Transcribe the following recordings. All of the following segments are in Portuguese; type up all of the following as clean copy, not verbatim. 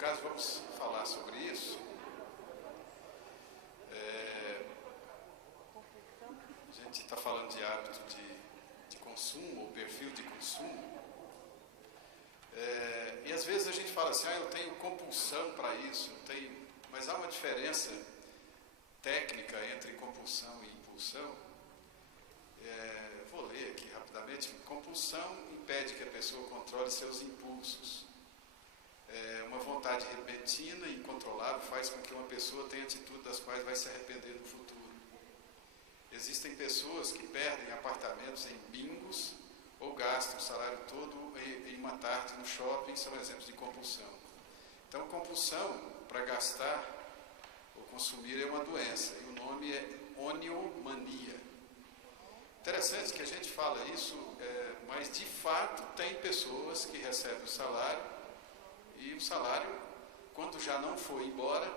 caso, vamos falar sobre isso. A gente está falando de hábito de consumo, ou perfil de consumo. E às vezes a gente fala assim, eu tenho compulsão para isso, mas há uma diferença técnica entre compulsão e impulsão. Vou ler aqui rapidamente. Compulsão impede que a pessoa controle seus impulsos. Uma vontade repentina e incontrolável faz com que uma pessoa tenha atitudes das quais vai se arrepender no futuro. Existem pessoas que perdem apartamentos em bingos ou gastam o salário todo em uma tarde no shopping, são exemplos de compulsão. Então, compulsão para gastar ou consumir é uma doença, e o nome é oniomania. Interessante que a gente fala isso, mas de fato tem pessoas que recebem o salário, e o salário, quando já não foi embora,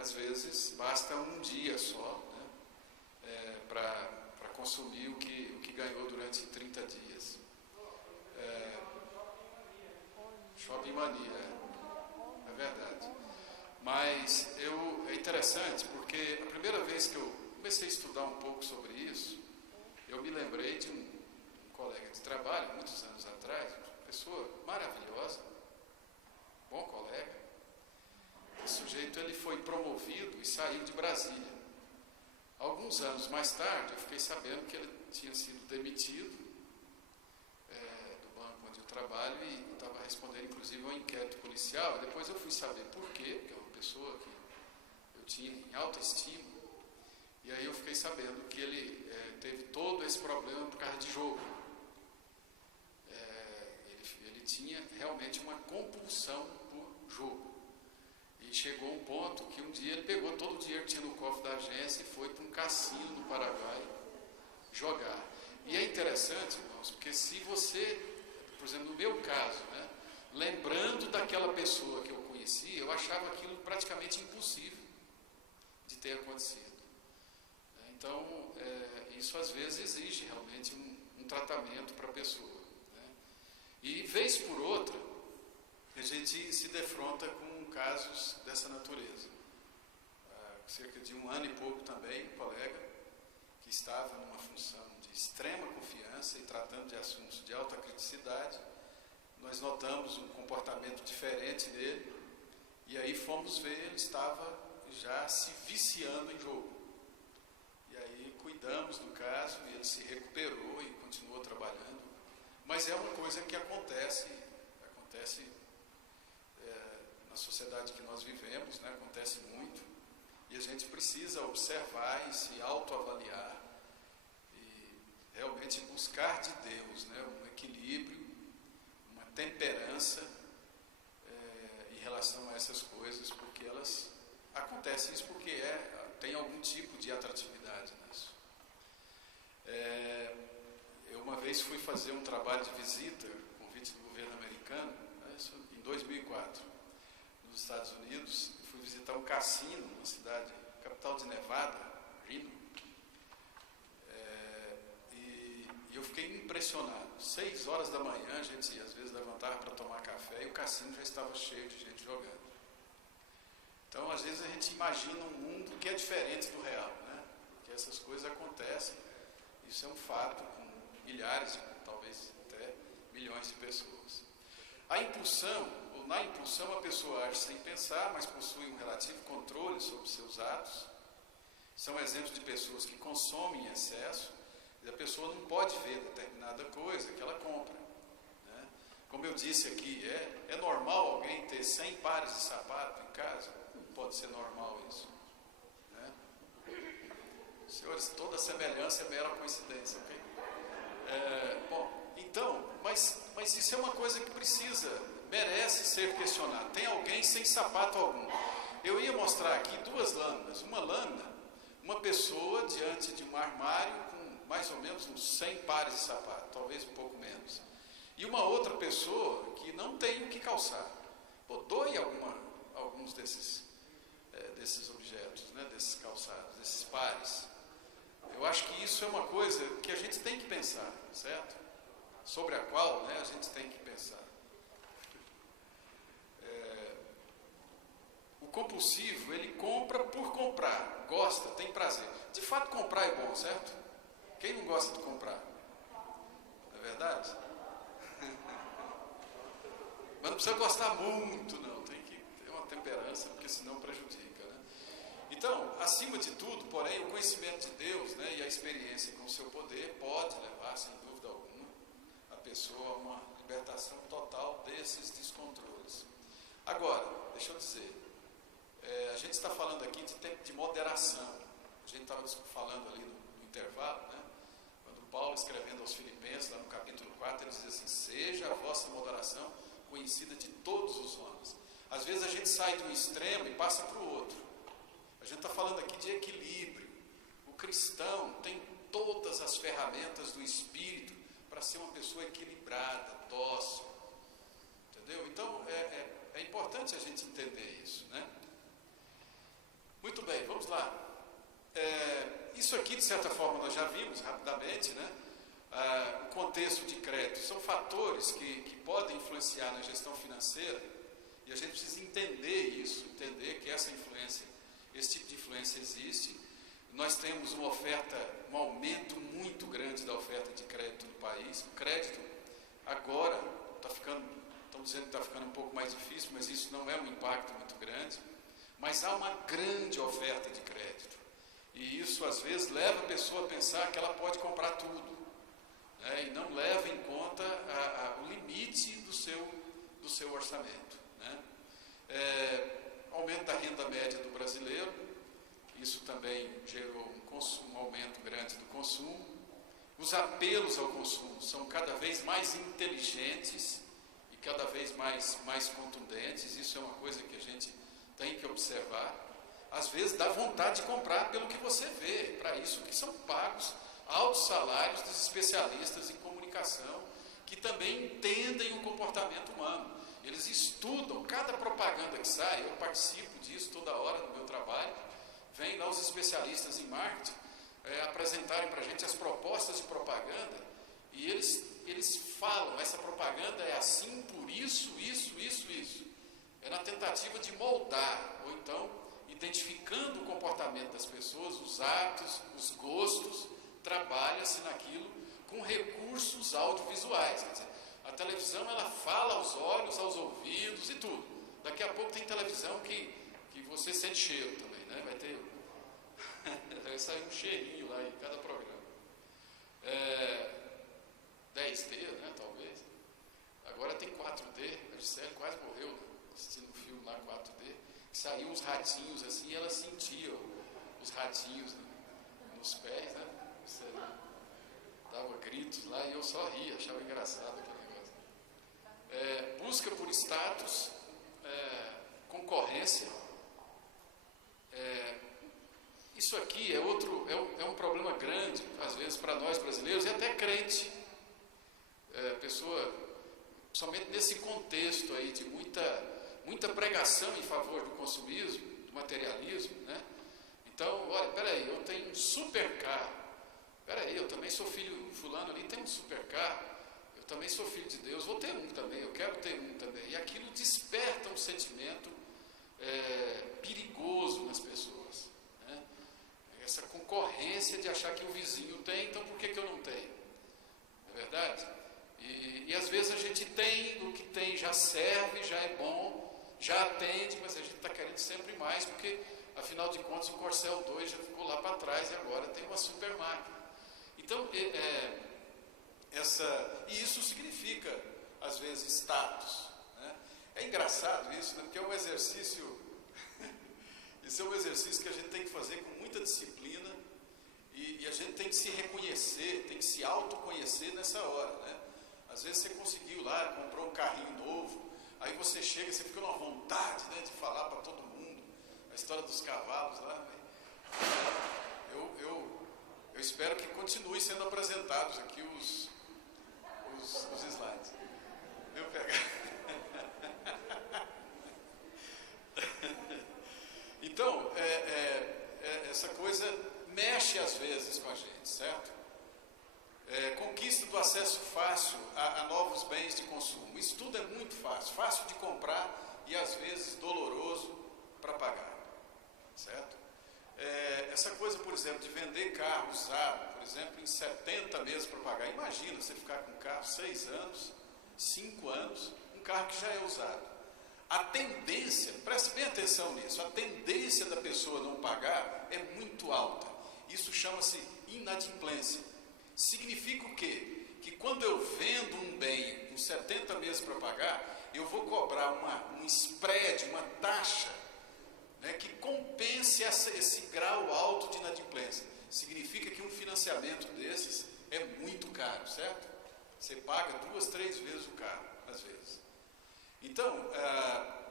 às vezes basta um dia só, né, para consumir o que ganhou durante 30 dias. Shopping mania, é verdade. Mas é interessante porque a primeira vez que eu comecei a estudar um pouco sobre isso, eu me lembrei de um colega de trabalho, muitos anos atrás, uma pessoa maravilhosa, bom colega. Esse sujeito ele foi promovido e saiu de Brasília. Alguns anos mais tarde, eu fiquei sabendo que ele tinha sido demitido do banco onde eu trabalho e estava respondendo, inclusive, a um inquérito policial. Depois eu fui saber por quê, porque é uma pessoa que eu tinha em alta estima. E aí eu fiquei sabendo que ele teve todo esse problema por causa de jogo. Ele tinha realmente uma compulsão por jogo. E chegou um ponto que um dia ele pegou todo o dinheiro que tinha no cofre da agência e foi para um cassino no Paraguai jogar. E é interessante, irmãos, porque se você, por exemplo, no meu caso, né, lembrando daquela pessoa que eu conhecia, eu achava aquilo praticamente impossível de ter acontecido. Então, isso às vezes exige realmente um tratamento para a pessoa. Né? E, vez por outra, a gente se defronta com casos dessa natureza. Cerca de um ano e pouco também, um colega que estava numa função de extrema confiança e tratando de assuntos de alta criticidade, nós notamos um comportamento diferente dele e aí fomos ver, ele estava já se viciando em jogo. E aí cuidamos do caso e ele se recuperou e continuou trabalhando. Mas é uma coisa que acontece na sociedade que nós vivemos, né? Acontece muito, e a gente precisa observar e se autoavaliar e realmente buscar de Deus, né? Um equilíbrio, uma temperança em relação a essas coisas, porque elas acontecem isso porque tem algum tipo de atratividade nisso. Eu uma vez fui fazer um trabalho de visita, convite do governo americano, isso em 2004, nos Estados Unidos. Fui visitar um cassino na cidade, capital de Nevada, Reno, e eu fiquei impressionado. 6 horas da manhã, a gente às vezes levantava para tomar café e o cassino já estava cheio de gente jogando. Então, às vezes a gente imagina um mundo que é diferente do real, né? Porque essas coisas acontecem. Isso é um fato com milhares, talvez até milhões de pessoas. A impulsão, ou na impulsão, a pessoa age sem pensar, mas possui um relativo controle sobre seus atos. São exemplos de pessoas que consomem em excesso, e a pessoa não pode ver determinada coisa que ela compra. Né? Como eu disse aqui, é normal alguém ter 100 pares de sapato em casa? Não pode ser normal isso. Né? Senhores, toda semelhança é mera coincidência, ok? Então, mas isso é uma coisa que merece ser questionada. Tem alguém sem sapato algum. Eu ia mostrar aqui 2 lâminas. Uma lâmina, uma pessoa diante de um armário com mais ou menos uns 100 pares de sapato, talvez um pouco menos. E uma outra pessoa que não tem o que calçar. Doe alguns desses objetos, né, desses calçados, desses pares. Eu acho que isso é uma coisa que a gente tem que pensar, certo? Sobre a qual, né, a gente tem que pensar. compulsivo, ele compra por comprar, gosta, tem prazer. De fato, comprar é bom, certo? Quem não gosta de comprar? Não é verdade? Mas não precisa gostar muito, não. Tem que ter uma temperança, porque senão prejudica, né? Então, acima de tudo, porém, o conhecimento de Deus, né, e a experiência com o seu poder pode levar, sem dúvida alguma, a pessoa a uma libertação total desses descontroles. Agora, deixa eu dizer, a gente está falando aqui de tempo de moderação. A gente estava falando ali no intervalo, né? Quando Paulo, escrevendo aos Filipenses, lá no capítulo 4, ele diz assim: seja a vossa moderação conhecida de todos os homens. Às vezes a gente sai de um extremo e passa para o outro. A gente está falando aqui de equilíbrio. O cristão tem todas as ferramentas do Espírito para ser uma pessoa equilibrada, dócil. Entendeu? Então, é importante a gente entender isso, né? Muito bem, vamos lá. Isso aqui, de certa forma, nós já vimos rapidamente, né? O contexto de crédito. São fatores que podem influenciar na gestão financeira e a gente precisa entender isso, entender que essa influência, esse tipo de influência existe. Nós temos uma oferta, um aumento muito grande da oferta de crédito no país. O crédito agora estão dizendo que está ficando um pouco mais difícil, mas isso não é um impacto muito grande. Mas há uma grande oferta de crédito. E isso, às vezes, leva a pessoa a pensar que ela pode comprar tudo, né? E não leva em conta o limite do seu orçamento, né? Aumento da renda média do brasileiro, isso também gerou um aumento grande do consumo. Os apelos ao consumo são cada vez mais inteligentes e cada vez mais contundentes. Isso é uma coisa que a gente tem que observar. Às vezes dá vontade de comprar pelo que você vê. Para isso que são pagos altos salários dos especialistas em comunicação, que também entendem o comportamento humano. Eles estudam cada propaganda que sai. Eu participo disso toda hora no meu trabalho. Vêm lá os especialistas em marketing apresentarem para a gente as propostas de propaganda, e eles falam: essa propaganda é assim por isso. É na tentativa de moldar, ou então identificando o comportamento das pessoas, os hábitos, os gostos, trabalha-se naquilo com recursos audiovisuais. Quer dizer, a televisão, ela fala aos olhos, aos ouvidos e tudo. Daqui a pouco tem televisão que você sente cheiro também, né? Vai sair um cheirinho lá em cada programa. 10D, né, talvez. Agora tem 4D. A Gisele quase morreu, né, assistindo um filme lá 4D. Saíam uns ratinhos assim, e ela sentia os ratinhos nos pés, né? Você dava gritos lá e eu só ria, achava engraçado aquele negócio. Busca por status, concorrência. Isso aqui é um problema grande, às vezes, para nós brasileiros e até crente. Pessoa, somente nesse contexto aí de muita pregação em favor do consumismo, do materialismo, né? Então, olha, peraí, eu tenho um super carro. Peraí, eu também sou filho, fulano ali tem um super carro. Eu também sou filho de Deus, vou ter um também, eu quero ter um também. E aquilo desperta um sentimento perigoso nas pessoas, né? Essa concorrência de achar que o vizinho tem, então por que eu não tenho? Não é verdade? E às vezes a gente tem, o que tem já serve, já é bom, já atende, mas a gente está querendo sempre mais, porque afinal de contas o Corcel 2 já ficou lá para trás e agora tem uma super máquina. Então, e isso significa, às vezes, status, né? É engraçado isso, né? Porque é um exercício, isso é um exercício que a gente tem que fazer com muita disciplina e a gente tem que se reconhecer, tem que se autoconhecer nessa hora, né? Às vezes você conseguiu lá, comprou um carrinho novo, aí você chega e você fica numa vontade, né, de falar para todo mundo a história dos cavalos lá. Eu espero que continue sendo apresentados aqui os slides. Eu pegar. Então, essa coisa mexe às vezes com a gente, certo? Conquista do acesso fácil a novos bens de consumo. Isso tudo é muito fácil de comprar e às vezes doloroso para pagar. exemplo, de vender carro usado, por exemplo, em 70 meses para pagar. Imagina você ficar com um carro 6 anos, 5 anos, um carro que já é usado. A tendência, preste bem atenção nisso, a tendência da pessoa não pagar é muito alta. Isso chama-se inadimplência. Significa o quê? Que quando eu vendo um bem com 70 meses para pagar, eu vou cobrar um spread, uma taxa, né, que compense esse grau alto de inadimplência. Significa que um financiamento desses é muito caro, certo? Você paga 2, 3 vezes o carro, às vezes. Então,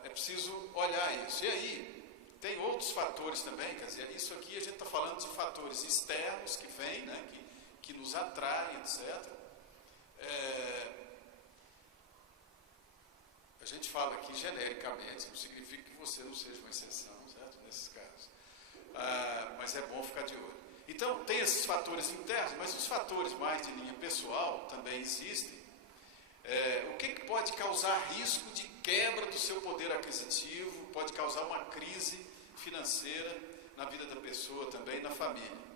é preciso olhar isso. E aí, tem outros fatores também, quer dizer, isso aqui a gente está falando de fatores externos que vêm, né, que nos atraem, etc. A gente fala aqui genericamente, não significa que você não seja uma exceção, certo? Nesses casos. Mas é bom ficar de olho. Então, tem esses fatores internos, mas os fatores mais de linha pessoal também existem. O que pode causar risco de quebra do seu poder aquisitivo, pode causar uma crise financeira na vida da pessoa também, na família.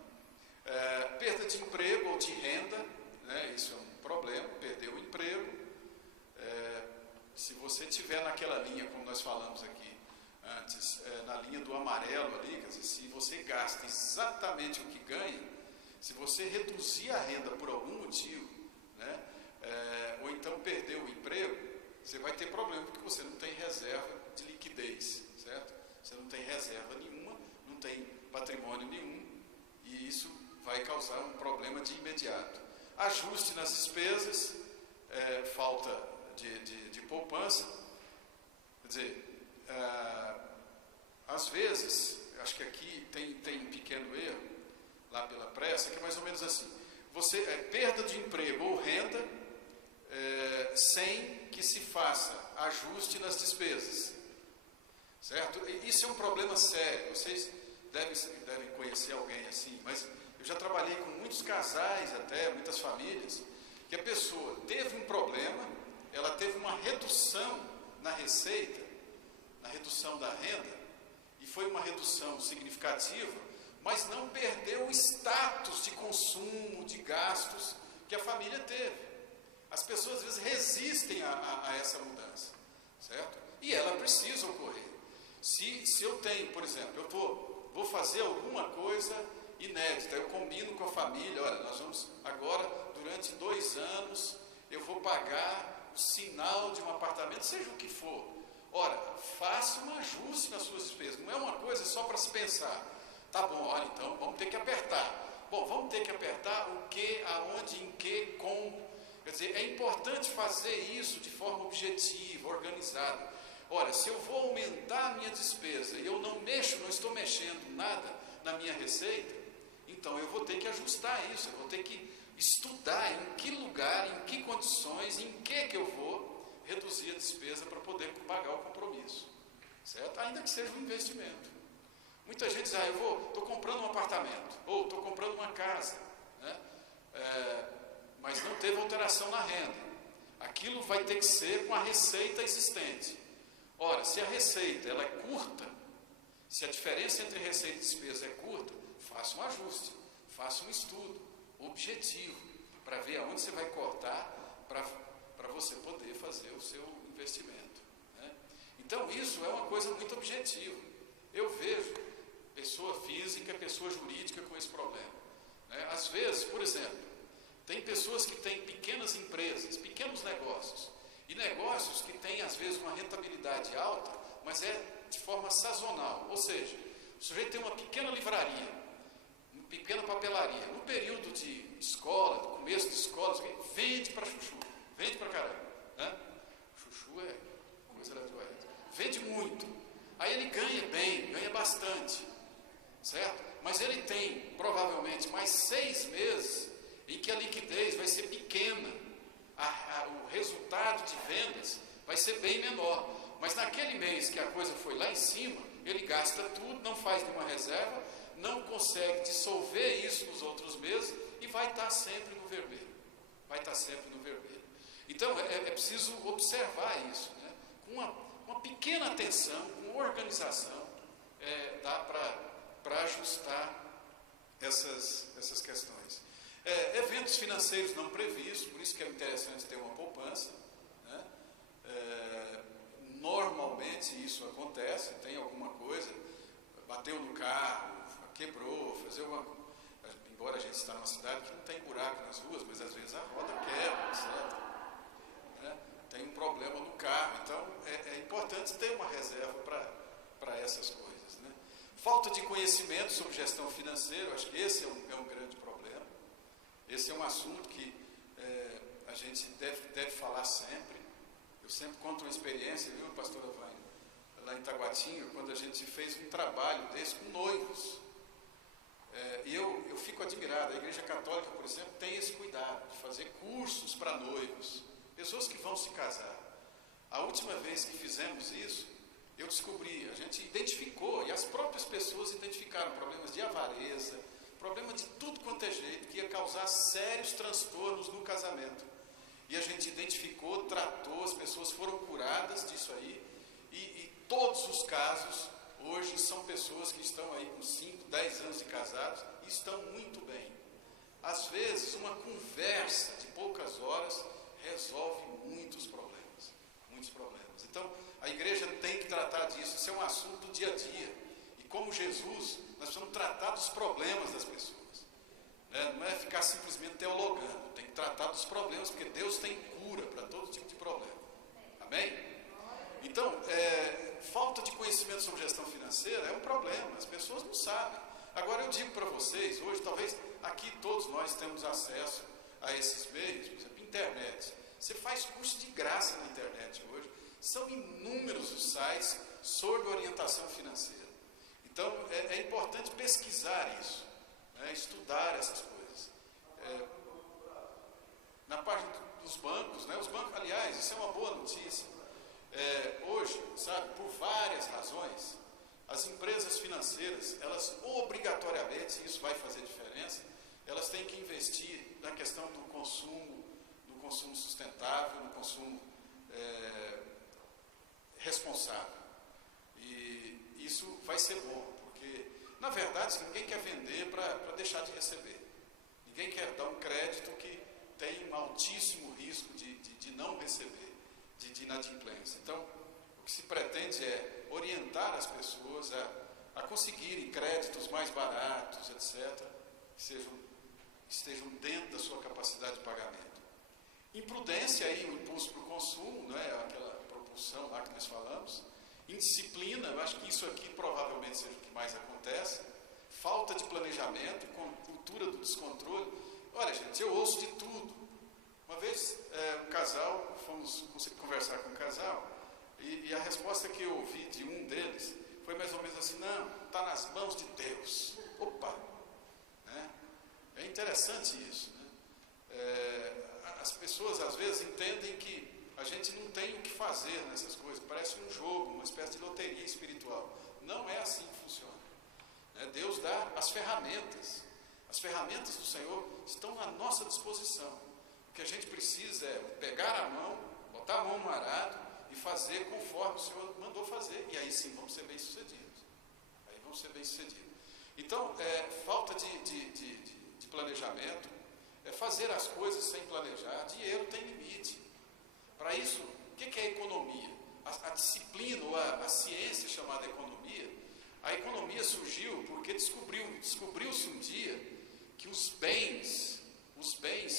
Perda de emprego ou de renda, né? Isso é um problema, perder o emprego. Se você estiver naquela linha, como nós falamos aqui antes, na linha do amarelo ali, quer dizer, se você gasta exatamente o que ganha, se você reduzir a renda por algum motivo, né, ou então perder o emprego, você vai ter problema porque você não tem reserva de liquidez, certo? Você não tem reserva nenhuma, não tem patrimônio nenhum, e isso vai causar um problema de imediato. Ajuste nas despesas, falta de poupança, quer dizer, às vezes, acho que aqui tem um pequeno erro, lá pela pressa, que é mais ou menos assim, perda de emprego ou renda, sem que se faça ajuste nas despesas, certo? Isso é um problema sério, vocês devem conhecer alguém assim, mas eu já trabalhei com muitos casais até, muitas famílias, que a pessoa teve um problema, ela teve uma redução na receita, na redução da renda, e foi uma redução significativa, mas não perdeu o status de consumo, de gastos que a família teve. As pessoas às vezes resistem a essa mudança, certo? E ela precisa ocorrer. Se eu tenho, por exemplo, eu vou fazer alguma coisa inédita, eu combino com a família, olha, nós vamos agora, durante 2 anos, eu vou pagar o sinal de um apartamento, seja o que for. Ora, faça um ajuste nas suas despesas, não é uma coisa só para se pensar. Tá bom, olha, então vamos ter que apertar. Bom, vamos ter que apertar o que, aonde, em que, como. Quer dizer, é importante fazer isso de forma objetiva, organizada. Olha, se eu vou aumentar a minha despesa e eu não estou mexendo nada na minha receita, então eu vou ter que ajustar isso, eu vou ter que estudar em que lugar, em que condições, em que eu vou reduzir a despesa para poder pagar o compromisso, certo? Ainda que seja um investimento. Muita gente diz, eu estou comprando um apartamento, ou estou comprando uma casa, né? Mas não teve alteração na renda. Aquilo vai ter que ser com a receita existente. Ora, se a receita ela é curta, se a diferença entre receita e despesa é curta, faça um ajuste, faça um estudo objetivo, para ver aonde você vai cortar, para você poder fazer o seu investimento, né? Então, isso é uma coisa muito objetiva. Eu vejo pessoa física, pessoa jurídica com esse problema, né? Às vezes, por exemplo, tem pessoas que têm pequenas empresas, pequenos negócios, e negócios que têm, às vezes, uma rentabilidade alta, mas é de forma sazonal, ou seja, o sujeito tem uma pequena livraria, pequena papelaria, no período de escola, do começo de escola, vende para chuchu, vende para caramba, né? Chuchu é coisa da tua época. Vende muito, aí ele ganha bem, ganha bastante, certo? Mas ele tem, provavelmente, mais 6 meses em que a liquidez vai ser pequena, o resultado de vendas vai ser bem menor, mas naquele mês que a coisa foi lá em cima, ele gasta tudo, não faz nenhuma reserva, não consegue dissolver isso nos outros meses e vai estar sempre no vermelho. Vai estar sempre no vermelho. Então, é preciso observar isso, né? Com uma pequena atenção, com organização, dá para ajustar essas questões. Eventos financeiros não previstos, por isso que é interessante ter uma poupança, né? Normalmente isso acontece, tem alguma coisa, bateu no carro, quebrou, embora a gente está numa cidade que não tem buraco nas ruas, mas às vezes a roda quebra, etc. Né? Tem um problema no carro, então é importante ter uma reserva para essas coisas, né? Falta de conhecimento sobre gestão financeira, acho que esse é um grande problema. Esse é um assunto que a gente deve falar sempre. Eu sempre conto uma experiência, viu, pastora Vânia? Lá em Taguatinga, quando a gente fez um trabalho desse com noivos. E eu fico admirado. A Igreja Católica, por exemplo, tem esse cuidado de fazer cursos para noivos, pessoas que vão se casar. A última vez que fizemos isso, eu descobri, a gente identificou, e as próprias pessoas identificaram problemas de avareza, problema de tudo quanto é jeito, que ia causar sérios transtornos no casamento. E a gente identificou, tratou, as pessoas foram curadas disso aí, e todos os casos, hoje, são pessoas que estão aí com 5, 10 anos de casados e estão muito bem. Às vezes, uma conversa de poucas horas resolve muitos problemas. Então, a igreja tem que tratar disso, isso é um assunto do dia a dia. E como Jesus, nós precisamos tratar dos problemas das pessoas. Não é ficar simplesmente teologando, tem que tratar dos problemas, porque Deus tem cura para todo tipo de problema. Amém? Então, falta de conhecimento sobre gestão financeira é um problema, as pessoas não sabem. Agora, eu digo para vocês, hoje, talvez aqui todos nós temos acesso a esses meios, por exemplo, internet. Você faz curso de graça na internet hoje. São inúmeros os sites sobre orientação financeira. Então, é importante pesquisar isso, né, estudar essas coisas. Na parte dos bancos, né, os bancos, aliás, isso é uma boa notícia. Hoje, sabe, por várias razões, as empresas financeiras, elas obrigatoriamente, isso vai fazer diferença, elas têm que investir na questão do consumo sustentável, no consumo responsável. E isso vai ser bom, porque, na verdade, ninguém quer vender para deixar de receber. Ninguém quer dar um crédito que tem um altíssimo risco de não receber, de inadimplência. Então, o que se pretende é orientar as pessoas a conseguirem créditos mais baratos, etc., que estejam dentro da sua capacidade de pagamento. Imprudência aí, o impulso para o consumo, não é? Aquela propulsão lá que nós falamos. Indisciplina, eu acho que isso aqui provavelmente seja o que mais acontece. Falta de planejamento, cultura do descontrole. Olha, gente, eu ouço de tudo. Uma vez, um casal, fomos conversar com um casal, e a resposta que eu ouvi de um deles foi mais ou menos assim: não, está nas mãos de Deus. Opa! Né? É interessante isso, né? As pessoas às vezes entendem que a gente não tem o que fazer nessas coisas, parece um jogo, uma espécie de loteria espiritual. Não é assim que funciona. Deus dá as ferramentas do Senhor estão à nossa disposição. O que a gente precisa é pegar a mão, botar a mão no arado e fazer conforme o Senhor mandou fazer, e aí sim vamos ser bem-sucedidos. Então, falta de planejamento, fazer as coisas sem planejar. Dinheiro tem limite. Para isso, o que é economia? A disciplina ou a ciência chamada economia, a economia surgiu porque descobriu-se um dia que os bens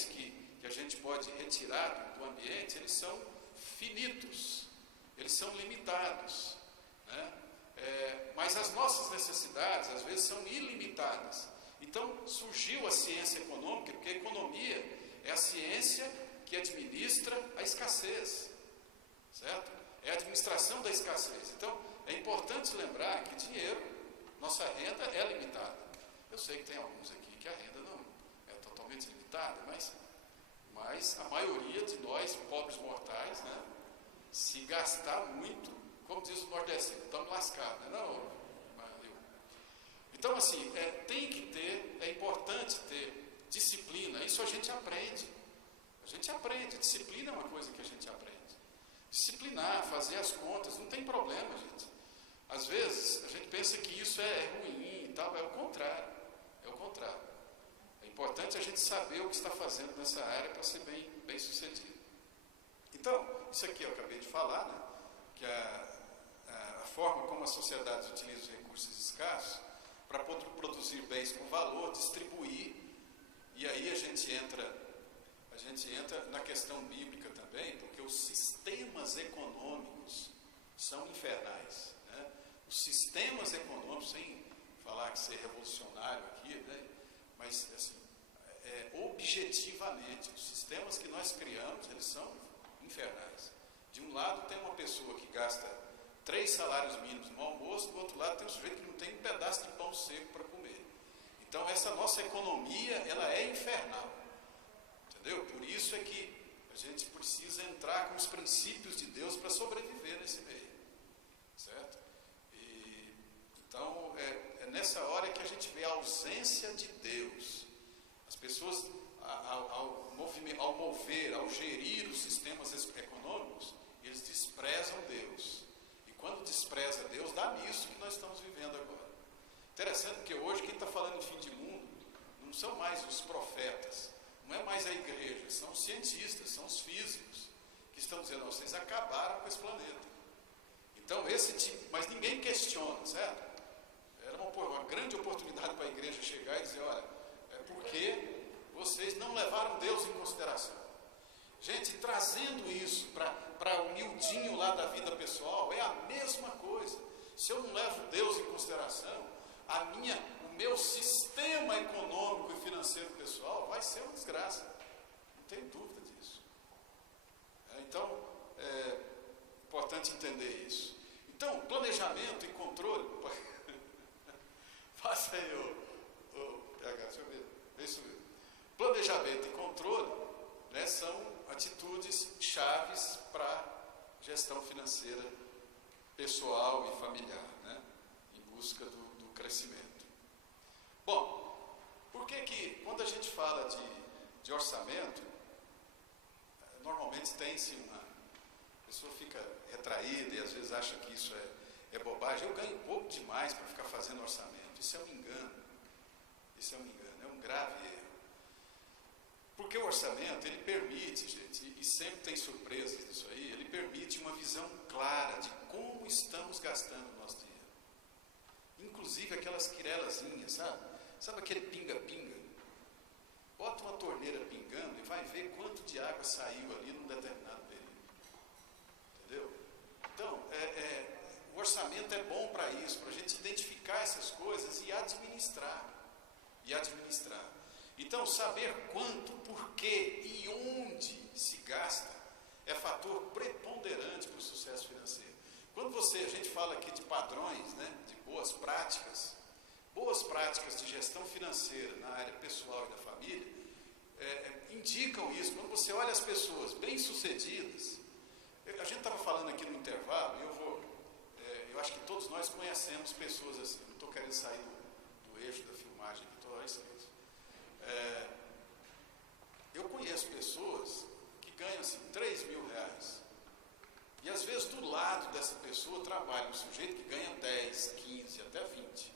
que a gente pode retirar do ambiente, eles são finitos, eles são limitados, né? Mas as nossas necessidades, às vezes, são ilimitadas. Então, surgiu a ciência econômica, porque a economia é a ciência que administra a escassez, certo? É a administração da escassez. Então, é importante lembrar que dinheiro, nossa renda é limitada. Eu sei que tem alguns aqui que a renda não é totalmente limitada, mas a maioria de nós, pobres mortais, né, se gastar muito, como diz o nordestino, estamos lascados, né? Então, assim, é importante ter disciplina. Isso a gente aprende. Disciplina é uma coisa que a gente aprende. Disciplinar, fazer as contas, não tem problema, gente. Às vezes, a gente pensa que isso é ruim e tal, é o contrário. É o contrário. É importante a gente saber o que está fazendo nessa área para ser bem sucedido. Então, isso aqui eu acabei de falar, né? Que a forma como as sociedades utilizam os recursos escassos para produzir bens com valor, distribuir, e aí a gente entra na questão bíblica também, porque os sistemas econômicos são infernais, né? Os sistemas econômicos, sem falar que ser revolucionário aqui, né? Mas assim, objetivamente, os sistemas que nós criamos, eles são infernais. De um lado tem uma pessoa que gasta 3 salários mínimos no almoço, do outro lado tem um sujeito que não tem um pedaço de pão seco para comer. Então essa nossa economia, ela é infernal, entendeu? Por isso é que a gente precisa entrar com os princípios de Deus para sobreviver nesse meio, certo? Então é nessa hora que a gente vê a ausência de Deus. As pessoas, ao gerir os sistemas econômicos, eles desprezam Deus. E quando despreza Deus, dá nisso que nós estamos vivendo agora. Interessante que hoje quem está falando em fim de mundo não são mais os profetas, não é mais a igreja, são os cientistas, são os físicos, que estão dizendo, vocês acabaram com esse planeta. Então esse tipo, mas ninguém questiona, certo? Era uma grande oportunidade para a igreja chegar e dizer, olha, é porque vocês não levaram Deus em consideração. Gente, trazendo isso para o miudinho lá da vida pessoal, é a mesma coisa. Se eu não levo Deus em consideração, o meu sistema econômico e financeiro pessoal vai ser uma desgraça. Não tenho dúvida disso. Então, é importante entender isso. Então, planejamento e controle. Faça aí o PH, deixa eu ver. É isso mesmo. Planejamento e controle, né, são atitudes chaves para gestão financeira pessoal e familiar, né, em busca do crescimento. Bom, por que quando a gente fala de orçamento, normalmente tem-se a pessoa fica retraída e às vezes acha que isso é bobagem. Eu ganho pouco demais para ficar fazendo orçamento. Isso é um engano. Isso é um engano, é um grave erro. Porque o orçamento, ele permite, gente, e sempre tem surpresas nisso aí, ele permite uma visão clara de como estamos gastando o nosso dinheiro. Inclusive aquelas quirelazinhas, sabe? Sabe aquele pinga-pinga? Bota uma torneira pingando e vai ver quanto de água saiu ali num determinado período. Entendeu? Então, o orçamento é bom para isso, para a gente identificar essas coisas e administrar. Então, saber quanto, porquê e onde se gasta é fator preponderante para o sucesso financeiro. Quando a gente fala aqui de padrões, né, de boas práticas de gestão financeira na área pessoal e da família, indicam isso. Quando você olha as pessoas bem-sucedidas, a gente estava falando aqui no intervalo, e eu acho que todos nós conhecemos pessoas assim. Não estou querendo sair do eixo da filmagem aqui, estou isso mesmo. Eu conheço pessoas que ganham assim, 3 mil reais. E às vezes do lado dessa pessoa trabalha um sujeito que ganha 10, 15, até 20.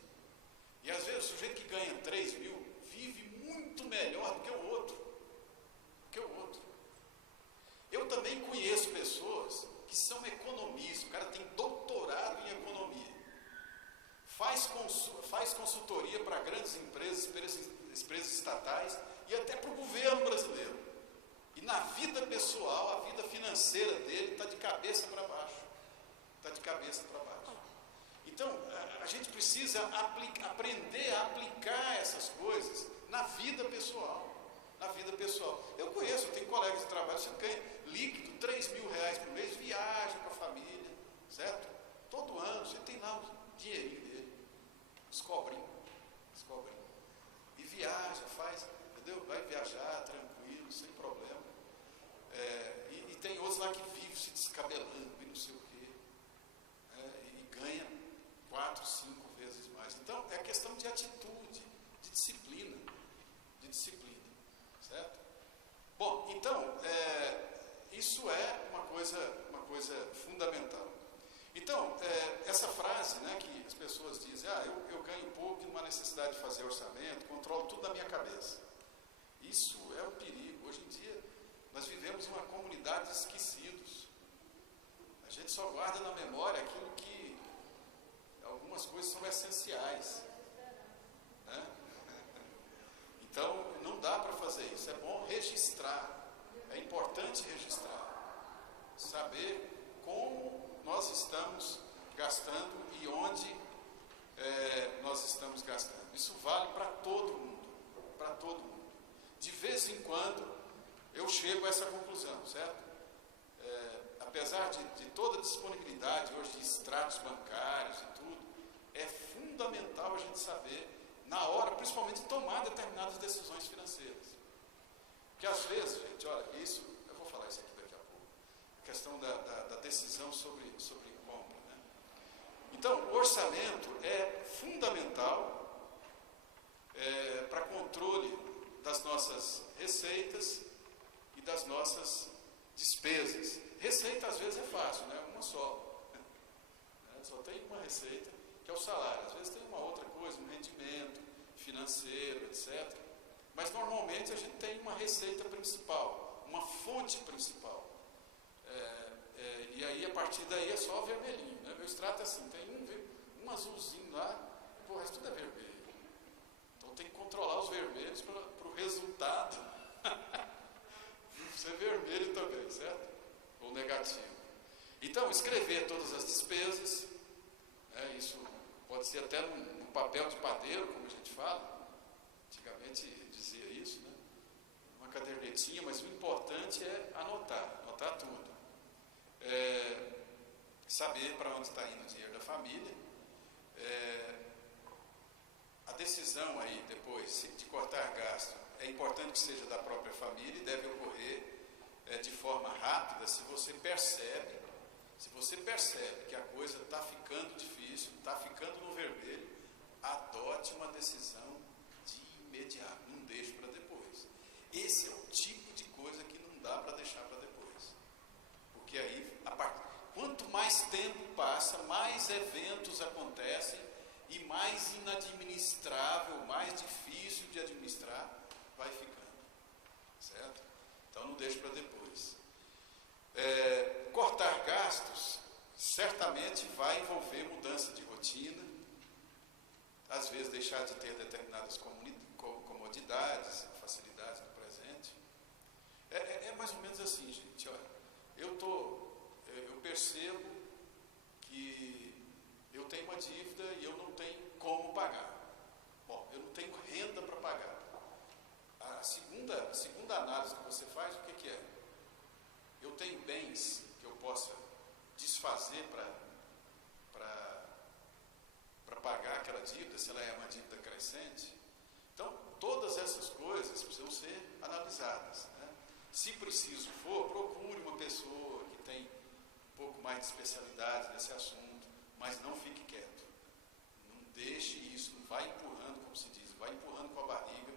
E às vezes o sujeito que ganha 3 mil vive muito melhor do que o outro. Eu também conheço pessoas que são economistas, o cara tem doutorado em economia. Faz consultoria para grandes empresas estatais e até para o governo brasileiro. E na vida pessoal, a vida financeira dele está de cabeça para baixo. Então, a gente precisa aprender a aplicar essas coisas na vida pessoal. Eu tenho colegas de trabalho, você ganha líquido 3 mil reais por mês, viaja com a família, certo? Todo ano, você tem lá o dinheirinho dele, os cobrinhos. E viaja, entendeu? Vai viajar tranquilo, sem problema. E tem outros lá que vivem se descabelando e não sei o quê. E ganha 4, 5 vezes mais. Então, é questão de atitude, de disciplina. Certo? Bom, então, isso é uma coisa fundamental. Então, essa frase, né, que as pessoas dizem, eu ganho pouco e não há necessidade de fazer orçamento, controlo tudo na minha cabeça. Isso é um perigo. Hoje em dia, nós vivemos uma comunidade de esquecidos. A gente só guarda na memória aquilo que algumas coisas são essenciais, né? Então, não dá para fazer isso. É bom registrar. É importante registrar. Saber como nós estamos gastando e onde nós estamos gastando. Isso vale para todo mundo. Para todo mundo. De vez em quando, eu chego a essa conclusão, certo? Apesar de toda a disponibilidade hoje de extratos bancários e tudo, é fundamental a gente saber, na hora, principalmente, tomar determinadas decisões financeiras. Porque às vezes, gente, olha, isso, eu vou falar isso aqui daqui a pouco, a questão da decisão sobre compra, né? Então, o orçamento é fundamental para controle das nossas receitas e das nossas despesas. Receita às vezes é fácil, né? Uma só. Só tem uma receita, que é o salário. Às vezes tem uma outra coisa, um rendimento financeiro, etc. Mas normalmente a gente tem uma receita principal, uma fonte principal. E aí a partir daí é só vermelhinho, né? Meu extrato é assim, tem um azulzinho lá, o resto tudo é vermelho. Então tem que controlar os vermelhos para o resultado ser vermelho também, certo? Ou negativo. Então, escrever todas as despesas, isso pode ser até no papel de padeiro, como a gente fala. Antigamente dizia isso, né? Uma cadernetinha, mas o importante é anotar tudo. Saber para onde está indo o dinheiro da família. A decisão aí depois de cortar gasto é importante que seja da própria família e deve ocorrer de forma rápida se você percebe que a coisa está ficando difícil, está ficando no vermelho, adote uma decisão de imediato, não deixe para depois. Esse é o tipo de coisa que não dá para deixar para depois. Porque aí, quanto mais tempo passa, mais eventos acontecem e mais inadministrável, mais difícil de administrar vai ficando, certo? Então não deixe para depois. Cortar gastos certamente vai envolver mudança de rotina, às vezes deixar de ter determinadas comodidades, facilidades no presente. É mais ou menos assim, gente. Olha, eu percebo que eu tenho uma dívida e eu não tenho como pagar. Bom, eu não tenho renda para pagar. A segunda análise que você faz, o que é? Eu tenho bens que eu possa desfazer para pagar aquela dívida, se ela é uma dívida crescente. Então, todas essas coisas precisam ser analisadas, né? Se preciso for, procure uma pessoa que tem um pouco mais de especialidade nesse assunto, mas não fique quieto. Não deixe isso, não vai empurrando, como se diz, vai empurrando com a barriga,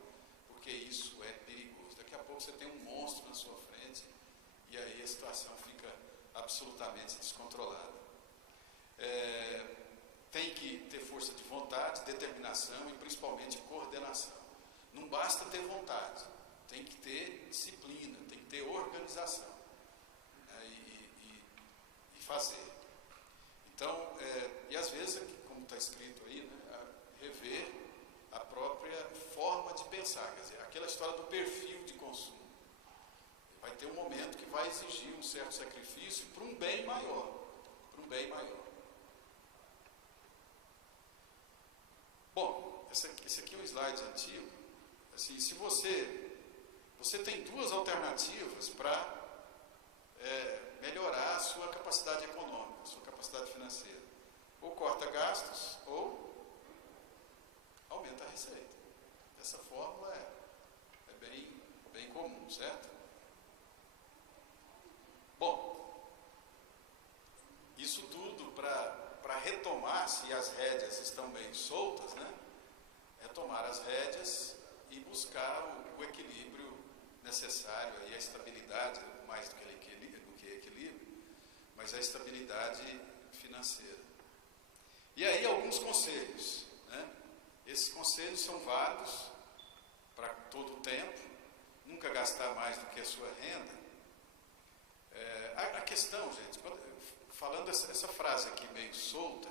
porque isso é perigoso. Daqui a pouco você tem um monstro na sua frente e aí a situação fica absolutamente descontrolada. Tem que ter força de vontade, determinação e principalmente coordenação. Não basta ter vontade, tem que ter disciplina, tem que ter organização, né? e fazer. Então, e às vezes, como está escrito aí, né, rever a própria forma de pensar, quer dizer, aquela história do perfil de consumo. Vai ter um momento que vai exigir um certo sacrifício para um bem maior, Bom, esse aqui é um slide antigo. Assim, se você tem duas alternativas para melhorar a sua capacidade econômica, a sua capacidade financeira. Ou corta gastos, ou aumenta a receita. Essa fórmula é bem comum, certo? Bom, isso tudo para retomar, se as rédeas estão bem soltas, né? Retomar as rédeas e buscar o equilíbrio necessário, aí a estabilidade, mais do que equilíbrio, mas a estabilidade financeira. financeira. E aí alguns conselhos, né? Esses conselhos são válidos para todo o tempo, nunca gastar mais do que a sua renda. A questão, gente, falando essa frase aqui meio solta,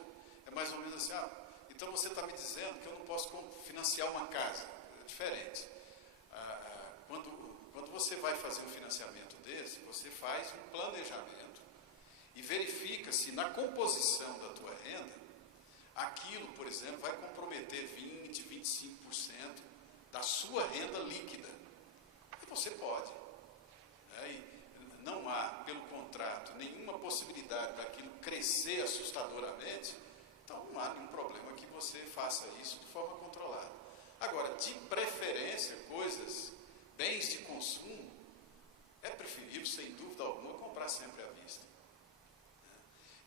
é mais ou menos assim, então você está me dizendo que eu não posso financiar uma casa. É diferente. Quando você vai fazer um financiamento desse, você faz um planejamento e verifica se na composição da tua renda, aquilo, por exemplo, vai comprometer 20%, 25% da sua renda líquida. E você pode. E não há, pelo contrato, nenhuma possibilidade daquilo crescer assustadoramente, então não há nenhum problema que você faça isso de forma controlada. Agora, de preferência, bens de consumo, é preferível, sem dúvida alguma, comprar sempre à vista.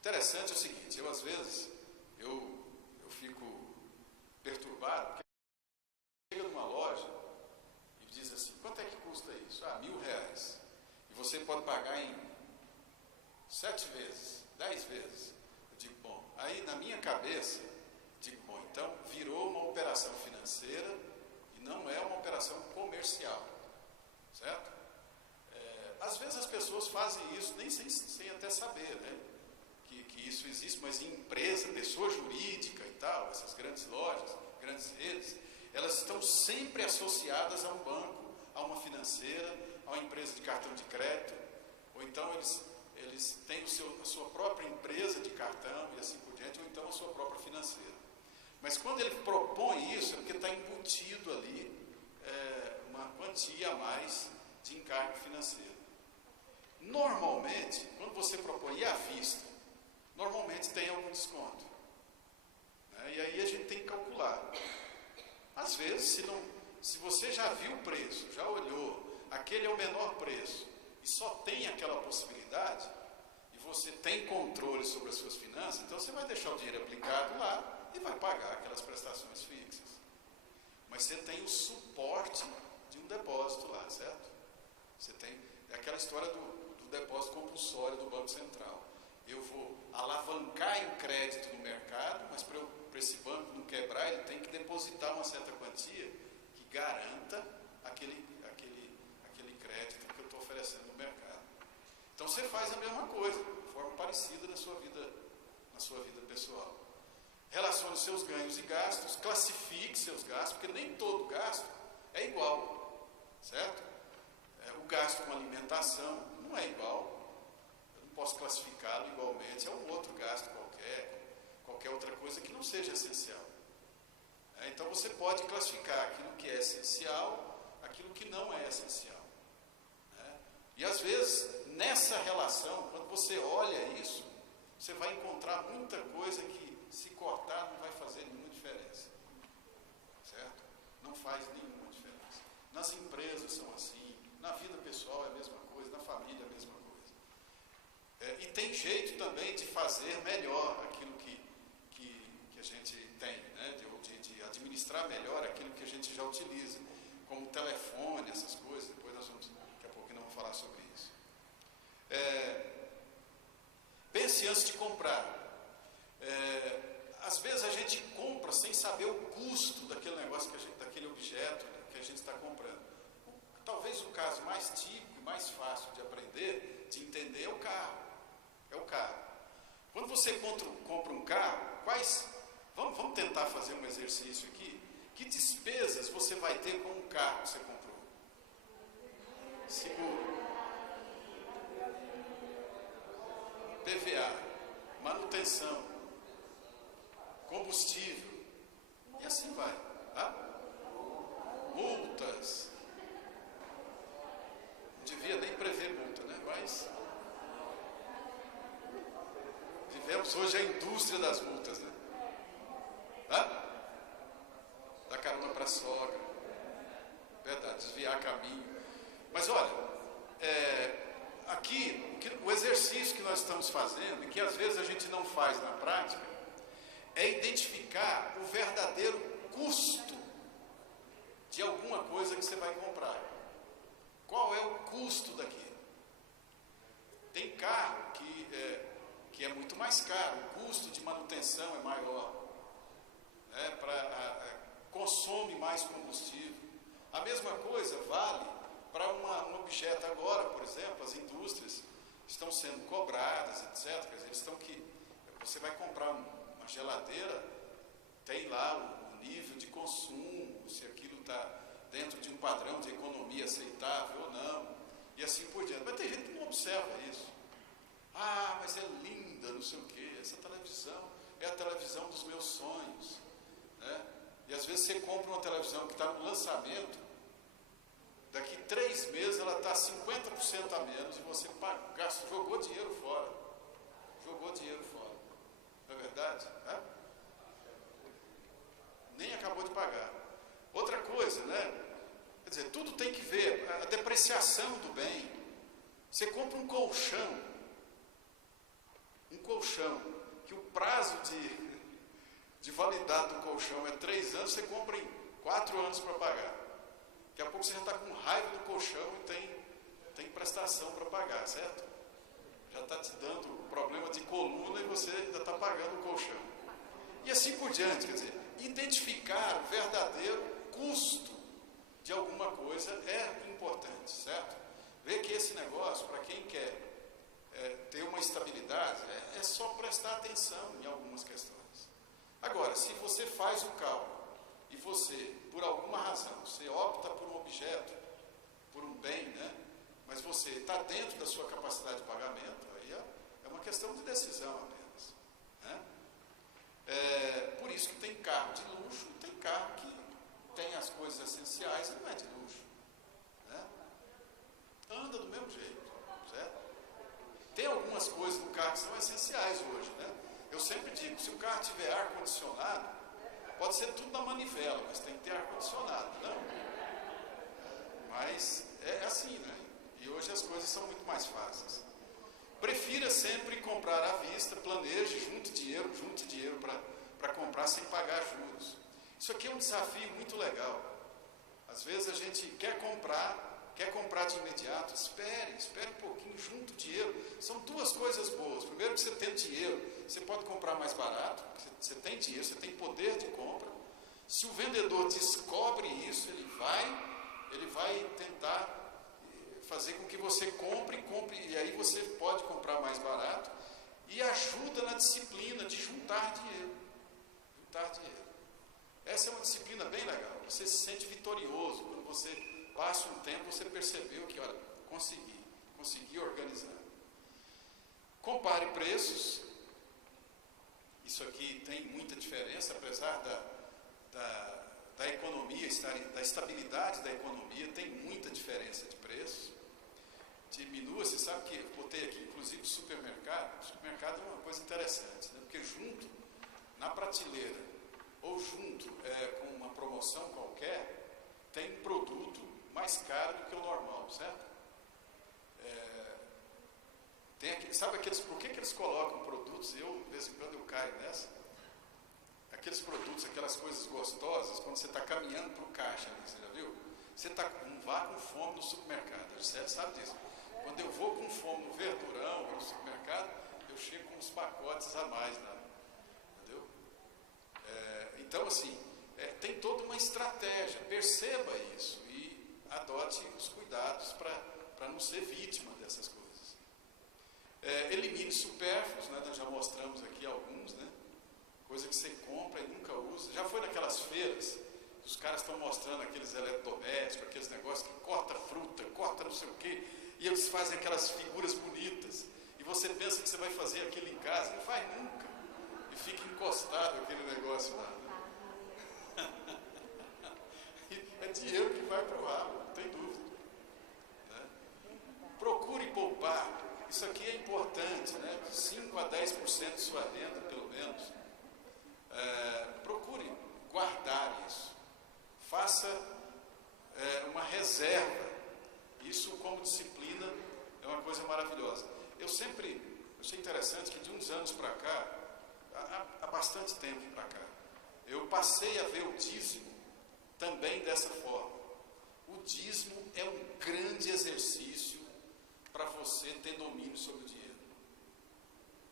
Interessante é o seguinte, às vezes, eu fico perturbado, porque chega numa loja e diz assim, quanto é que custa isso? R$1.000. E você pode pagar em 7 vezes, 10 vezes. Eu digo, bom, aí na minha cabeça, então virou uma operação financeira e não é uma operação comercial, certo? Às vezes as pessoas fazem isso nem sem até saber, né? Que isso existe, mas em empresa, pessoa jurídica e tal, essas grandes lojas, grandes redes, elas estão sempre associadas a um banco, a uma financeira, a uma empresa de cartão de crédito, ou então eles têm a sua própria empresa de cartão e assim por diante, ou então a sua própria financeira. Mas quando ele propõe isso, é porque está embutido ali uma quantia a mais de encargo financeiro. Normalmente, quando você propõe à vista, normalmente tem algum desconto. Né? E aí a gente tem que calcular. Às vezes, se você já viu o preço, já olhou, aquele é o menor preço, e só tem aquela possibilidade, e você tem controle sobre as suas finanças, então você vai deixar o dinheiro aplicado lá, e vai pagar aquelas prestações fixas. Mas você tem o suporte de um depósito lá, certo? Você tem aquela história do depósito compulsório do Banco Central. Eu vou alavancar em crédito no mercado, mas para esse banco não quebrar, ele tem que depositar uma certa quantia que garanta aquele crédito que eu estou oferecendo no mercado. Então você faz a mesma coisa, de forma parecida na sua vida pessoal. Relacione seus ganhos e gastos, classifique seus gastos, porque nem todo gasto é igual, certo? O gasto com alimentação não é igual, eu não posso classificá-lo igualmente, é um outro gasto qualquer outra coisa que não seja essencial. Então você pode classificar aquilo que é essencial, aquilo que não é essencial. E às vezes, nessa relação, quando você olha isso, você vai encontrar muita coisa que, se cortar, não vai fazer nenhuma diferença. Certo? Não faz nenhuma diferença. Nas empresas são assim, na vida pessoal é a mesma coisa, na família é a mesma coisa. E tem jeito também de fazer melhor aquilo que a gente tem, né? de administrar melhor aquilo que a gente já utiliza, como telefone, essas coisas. Depois nós vamos, daqui a pouquinho, vamos falar sobre isso. Pense antes de comprar. Às vezes a gente compra sem saber o custo daquele negócio, daquele objeto que a gente está comprando. Talvez o caso mais típico e mais fácil de aprender, de entender, é o carro. Quando você compra um carro, vamos tentar fazer um exercício aqui. Que despesas você vai ter com o carro que você comprou? Seguro, PVA, manutenção, combustível, e assim vai. Tá? Multas. Não devia nem prever multa, né? Mas vivemos hoje a indústria das multas, né? Tá? Dar carona para a sogra, verdade, desviar caminho. Mas olha, aqui o exercício que nós estamos fazendo, e que às vezes a gente não faz na prática, é identificar o verdadeiro custo de alguma coisa que você vai comprar. Qual é o custo daquilo? Tem carro que é muito mais caro, o custo de manutenção é maior, né? Consome mais combustível. A mesma coisa vale para um objeto agora, por exemplo, as indústrias estão sendo cobradas, etc. Quer dizer, você vai comprar uma geladeira, tem lá o nível de consumo, se aquilo está dentro de um padrão de economia aceitável ou não, e assim por diante. Mas tem gente que não observa isso. Ah, mas é linda, não sei o quê, essa televisão é a televisão dos meus sonhos, né? E às vezes você compra uma televisão que está no lançamento, daqui 3 meses ela está 50% a menos e você jogou dinheiro fora. Jogou dinheiro fora. Não é verdade? Né? Nem acabou de pagar. Outra coisa, né? Quer dizer, tudo tem que ver, a depreciação do bem. Você compra um colchão, que o prazo de validade do colchão é 3 anos, você compra em 4 anos para pagar. Daqui a pouco você já está com raiva do colchão e tem prestação para pagar, certo? Já está te dando problema de coluna e você ainda está pagando o colchão. E assim por diante, quer dizer, identificar o verdadeiro custo de alguma coisa é importante, certo? Ver que esse negócio, para quem quer ter uma estabilidade, é só prestar atenção em algumas questões. Agora, se você faz o cálculo e você, por alguma razão, você opta por um objeto, por um bem, né? Mas você está dentro da sua capacidade de pagamento, aí é uma questão de decisão apenas, né? Por isso que tem carro de luxo, tem carro que tem as coisas essenciais e não é de luxo, né? Anda do mesmo jeito, certo? Tem algumas coisas no carro que são essenciais hoje, né? Eu sempre digo, se o carro tiver ar-condicionado, pode ser tudo na manivela, mas tem que ter ar-condicionado, não? Mas é assim, né? E hoje as coisas são muito mais fáceis. Prefira sempre comprar à vista, planeje, junte dinheiro para comprar sem pagar juros. Isso aqui é um desafio muito legal. Às vezes a gente quer comprar de imediato, espere um pouquinho, junto dinheiro. São duas coisas boas. Primeiro, que você tem dinheiro, você pode comprar mais barato, você tem dinheiro, você tem poder de compra. Se o vendedor descobre isso, ele vai tentar fazer com que você compre, e aí você pode comprar mais barato, e ajuda na disciplina de juntar dinheiro. Essa é uma disciplina bem legal. Você se sente vitorioso quando você passa um tempo, você percebeu que, olha, consegui organizar. Compare preços. Isso aqui tem muita diferença, apesar da economia, da estabilidade da economia, tem muita diferença de preços. Diminua, você sabe que eu botei aqui, inclusive, o supermercado. O supermercado é uma coisa interessante, né? Porque junto, na prateleira, ou junto com uma promoção qualquer, tem um produto mais caro do que o normal, certo? Sabe por que eles colocam produtos? Eu, de vez em quando, eu caio nessa. Aqueles produtos, aquelas coisas gostosas, quando você está caminhando para o caixa, você já viu? Você não vá com fome no supermercado, você sabe disso. Quando eu vou com fome no verdurão ou no supermercado, eu chego com uns pacotes a mais, né? Entendeu? Então, assim, tem toda uma estratégia, perceba isso e adote os cuidados para não ser vítima dessas coisas. Elimine supérfluos, né? Nós já mostramos aqui alguns, né? Coisa que você compra e nunca usa. Já foi naquelas feiras, os caras estão mostrando aqueles eletrodomésticos, aqueles negócios que corta fruta, corta não sei o quê, e eles fazem aquelas figuras bonitas, e você pensa que você vai fazer aquilo em casa, não faz nunca, e fica encostado aquele negócio lá. É dinheiro que vai para o rabo, não tem dúvida, né? Procure poupar. Isso aqui é importante, né? 5 a 10% de sua renda, pelo menos. Procure guardar isso. Faça uma reserva. Isso, como disciplina, é uma coisa maravilhosa. Eu achei interessante que de uns anos para cá, há bastante tempo para cá, eu passei a ver o dízimo também dessa forma. O dízimo é um grande exercício para você ter domínio sobre o dinheiro.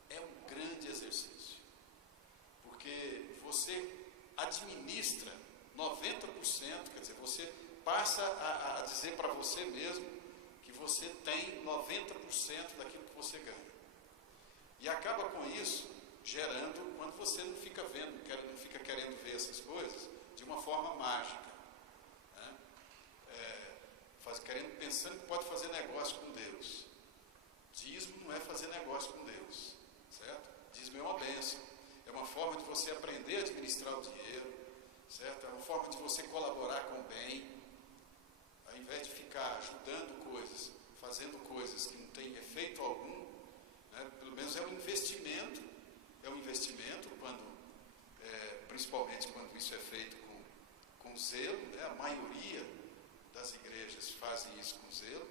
É um grande porque você administra 90%, quer dizer, você passa a dizer para você mesmo que você tem 90% daquilo que você ganha. E acaba com isso gerando, quando você não fica vendo, não fica querendo ver essas coisas de uma forma mágica, né? Pensando que pode fazer negócio com Deus. Dízimo não é fazer negócio com Deus, certo? Dízimo é uma bênção, é uma forma de você aprender a administrar o dinheiro, certo? É uma forma de você colaborar com o bem, ao invés de ficar ajudando coisas, fazendo coisas que não têm efeito algum, né? Pelo menos é um investimento principalmente quando isso é feito com zelo, né? A maioria das igrejas fazem isso com zelo,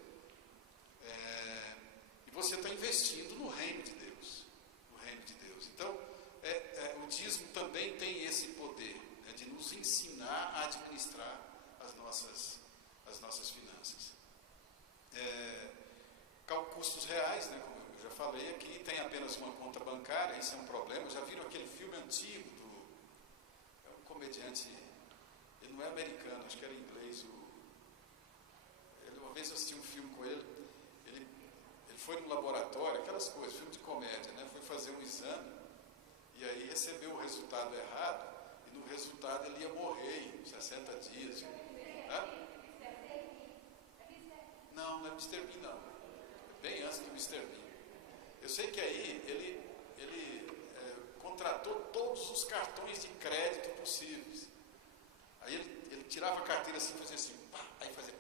e você está investindo no reino de Deus, Então, o dízimo também tem esse poder, né, de nos ensinar a administrar as nossas finanças. Custos reais, né, como eu já falei aqui, tem apenas uma conta bancária, isso é um problema. Já viram aquele filme antigo é um comediante, ele não é americano, acho que era inglês. Uma vez eu assisti um filme com ele foi no laboratório, aquelas coisas, filme de comédia, né, foi fazer um exame, e aí recebeu o resultado errado, e no resultado ele ia morrer em 60 dias. Não é Mr. Bean, não. Bem antes do Mr. Bean. Eu sei que aí ele contratou todos os cartões de crédito possíveis. Aí ele tirava a carteira assim, fazia assim, pá, aí fazia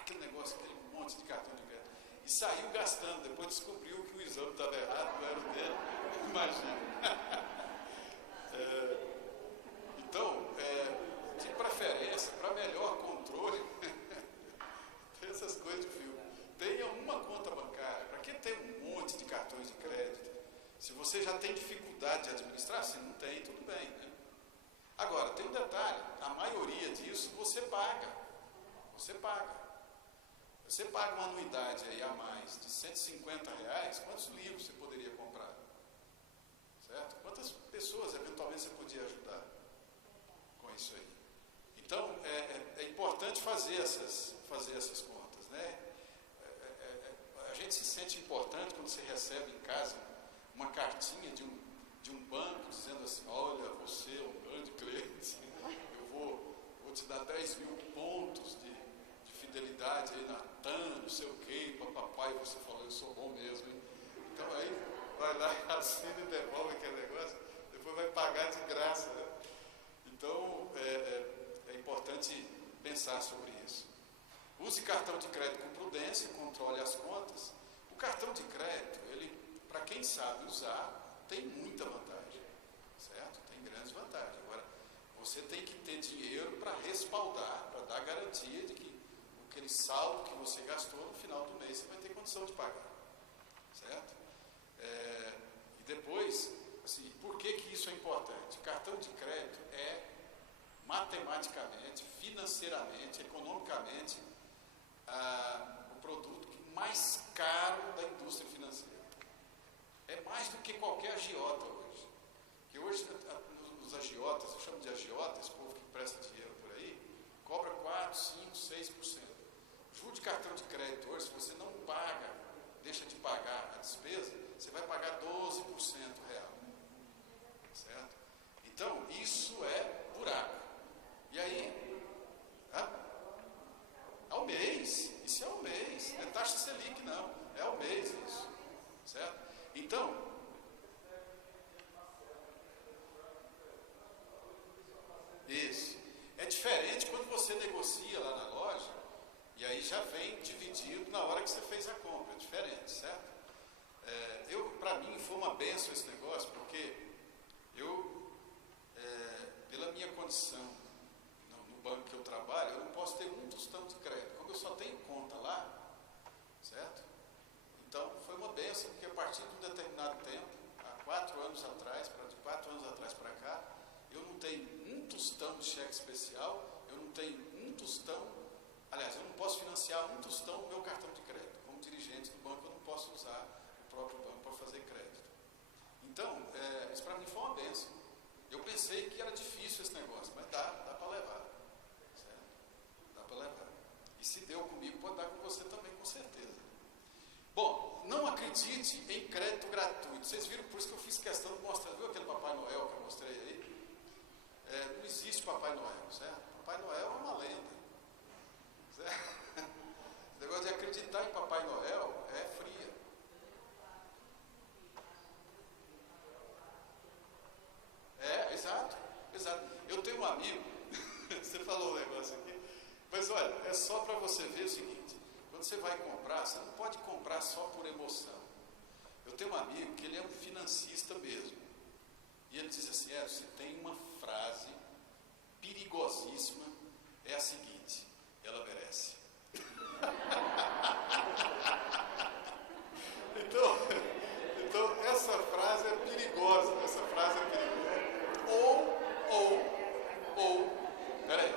aquele negócio, aquele monte de cartão de crédito. E saiu gastando. Depois descobriu que o exame estava errado, não era o dele. Imagina. Então, de preferência, para melhor controle, tem essas coisas de filme. Tenha uma conta bancária. Para que ter um monte de cartões de crédito? Se você já tem dificuldade de administrar, se não tem, tudo bem, né? Agora, tem um detalhe. A maioria disso você paga. Você paga uma anuidade aí a mais de R$150, quantos livros você poderia comprar? Certo? Quantas pessoas eventualmente você podia ajudar com isso aí? Então, é importante fazer essas contas, né? A gente se sente importante quando você recebe em casa uma cartinha de um banco dizendo assim, olha, você é um grande cliente, eu vou te dar 10 mil pontos de fidelidade aí na TAM, não sei o que, papai, você falou, eu sou bom mesmo, hein? Então aí vai lá e assina e devolve aquele negócio, depois vai pagar de graça, né? Então é importante pensar sobre isso. Use cartão de crédito com prudência, controle as contas. O cartão de crédito, ele, para quem sabe usar, tem muita vantagem, certo? Tem grandes vantagens. Agora, você tem que ter dinheiro para respaldar, para dar garantia de que aquele saldo que você gastou no final do mês você vai ter condição de pagar, certo? E depois, assim, por que isso é importante? O cartão de crédito é matematicamente, financeiramente, economicamente, o produto mais caro da indústria financeira. É mais do que qualquer agiota hoje. Porque hoje os agiotas, eu chamo de agiota, esse povo que presta dinheiro por aí, cobra 4, 5, 6%. Juro de cartão de crédito hoje, se você não paga, deixa de pagar a despesa, você vai pagar 12% real. Certo? Então, isso é buraco. E aí, ao mês, isso é ao mês, não é taxa Selic não, é ao mês isso. Certo? Então, isso. É diferente quando você negocia lá na loja, e aí já vem dividido na hora que você fez a compra, é diferente, certo? Para mim foi uma bênção esse negócio, porque pela minha condição, no banco que eu trabalho, eu não posso ter um tostão de crédito, como eu só tenho conta lá, certo? Então foi uma bênção, porque a partir de um determinado tempo, há 4 anos atrás, de 4 anos atrás para cá, eu não tenho um tostão de cheque especial, eu não tenho um tostão. Aliás, eu não posso financiar um tostão no meu cartão de crédito. Como dirigente do banco, eu não posso usar o próprio banco para fazer crédito. Então, isso para mim foi uma bênção. Eu pensei que era difícil esse negócio, mas dá para levar. Certo? Dá para levar. E se deu comigo, pode dar com você também, com certeza. Bom, não acredite em crédito gratuito. Vocês viram, por isso que eu fiz questão de mostrar. Viu aquele Papai Noel que eu mostrei aí? Não existe Papai Noel, certo? Papai Noel é uma lenda. Certo? Esse negócio de acreditar em Papai Noel é fria. Exato. Eu tenho um amigo, você falou um negócio aqui, mas olha, é só para você ver o seguinte: quando você vai comprar, você não pode comprar só por emoção. Eu tenho um amigo que ele é um financista mesmo, e ele diz assim: se tem uma frase perigosíssima, é a seguinte: ela merece. Então essa frase é perigosa, peraí,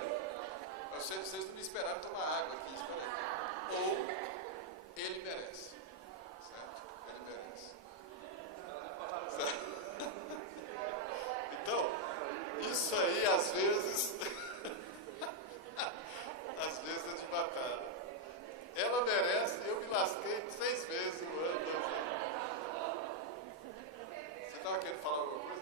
vocês não me esperaram tomar água aqui, espera aí. Ou ele merece, certo? Ele merece. Certo? Então, isso aí às vezes é de batata. Ela merece, eu me lasquei 6 vezes no ano. Você estava querendo falar alguma coisa?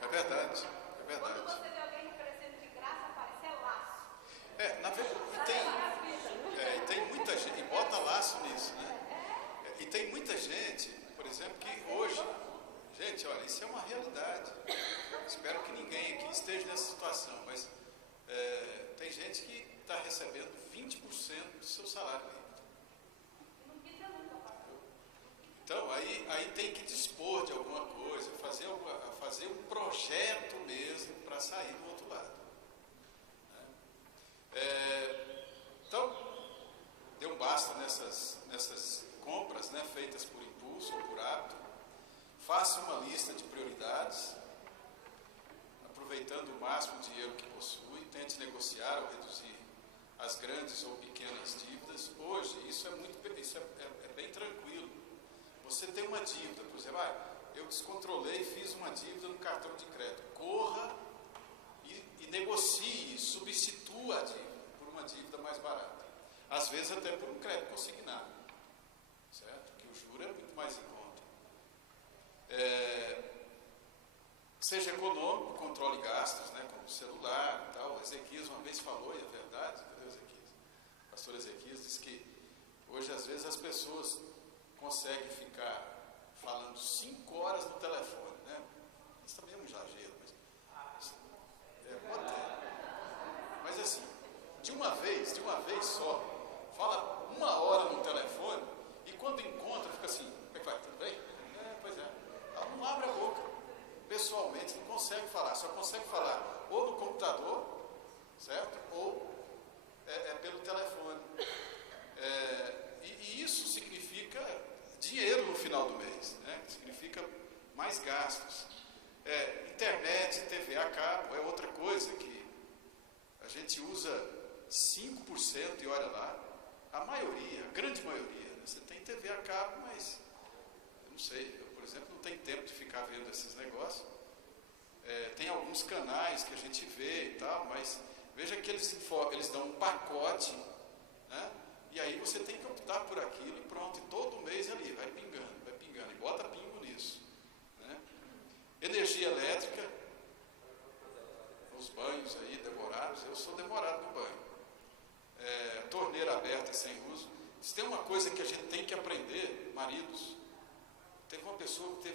É verdade. Quando você vê alguém oferecendo de graça, aparece laço. Na verdade, tem muita gente, e bota laço nisso, né? E tem muita gente, por exemplo, que hoje, gente, olha, isso é uma realidade. Espero que ninguém aqui esteja nessa situação, mas tem gente que está recebendo 20% do seu salário líquido. Então, aí tem que dispor de alguma coisa, fazer um projeto mesmo para sair do outro lado. Então, dê um basta nessas compras, né, feitas por impulso ou por hábito. Faça uma lista de prioridades, aproveitando o máximo de dinheiro que possui, tente negociar ou reduzir as grandes ou pequenas dívidas. Hoje, isso é bem tranquilo. Você tem uma dívida, por exemplo, eu descontrolei e fiz uma dívida no cartão de crédito. Corra e negocie, substitua a dívida por uma dívida mais barata. Às vezes até por um crédito consignado, certo? Que o juro é muito mais em conta. Seja econômico, controle gastos, né, como celular e tal. Ezequias uma vez falou, e é verdade, cadê o Ezequias? O pastor Ezequias disse que hoje às vezes as pessoas conseguem ficar falando 5 horas no telefone, né? Isso também é um exagero, mas pode ter. Mas assim, de uma vez só, fala 1 hora no telefone e quando encontra fica assim: como é que vai? Tudo bem? Pois é. Ela não abre a boca. Pessoalmente não consegue falar, só consegue falar ou no computador, certo? Ou pelo telefone. E isso significa dinheiro no final do mês, né? Significa mais gastos. Internet, TV a cabo é outra coisa que a gente usa 5% e olha lá, a grande maioria, né? Você tem TV a cabo, mas eu não sei, eu, por exemplo, não tenho tempo de ficar vendo esses negócios. Tem alguns canais que a gente vê e tal, mas veja que eles dão um pacote, né? E aí você tem que optar por aquilo e pronto, e todo mês ali, vai pingando, e bota pingo nisso, né? Energia elétrica, os banhos aí demorados, eu sou demorado no banho. Torneira aberta e sem uso. Se tem uma coisa que a gente tem que aprender, maridos, teve uma pessoa que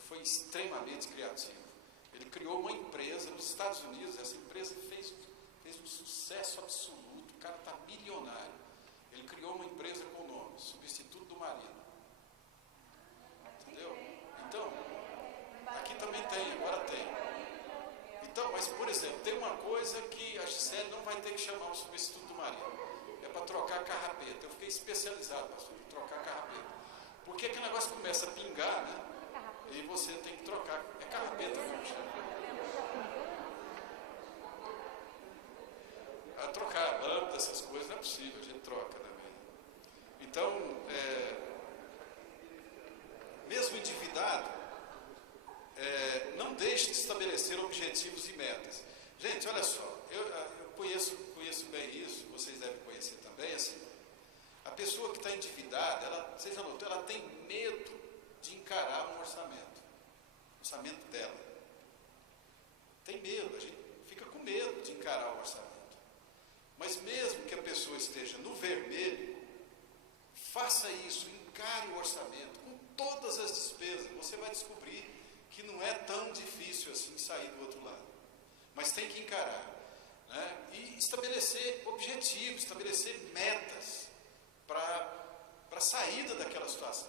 foi extremamente criativo. Ele criou uma empresa nos Estados Unidos, essa empresa fez um sucesso absoluto, o cara está milionário. Ele criou uma empresa com o nome Substituto do Marido. Entendeu? Então, aqui também tem, agora tem. Então, mas por exemplo, tem uma coisa que a Gisele não vai ter que chamar o substituto do marido. É para trocar carrapeta. Eu fiquei especializado, pastor, em trocar carrapeta. Porque aquele negócio começa a pingar, né? E você tem que trocar. É carrapeta mesmo que chama. A trocar lâmpada, essas coisas, não é possível, a gente troca também. Então, mesmo endividado, não deixe de estabelecer objetivos e metas. Gente, olha só, eu conheço bem isso, vocês devem conhecer também, assim, a pessoa que está endividada, você já notou, ela tem medo de encarar um orçamento dela. Tem medo, a gente fica com medo de encarar o orçamento. Mas mesmo que a pessoa esteja no vermelho, faça isso, encare o orçamento com todas as despesas, você vai descobrir que não é tão difícil assim sair do outro lado. Mas tem que encarar, né? E estabelecer objetivos, estabelecer metas para a saída daquela situação.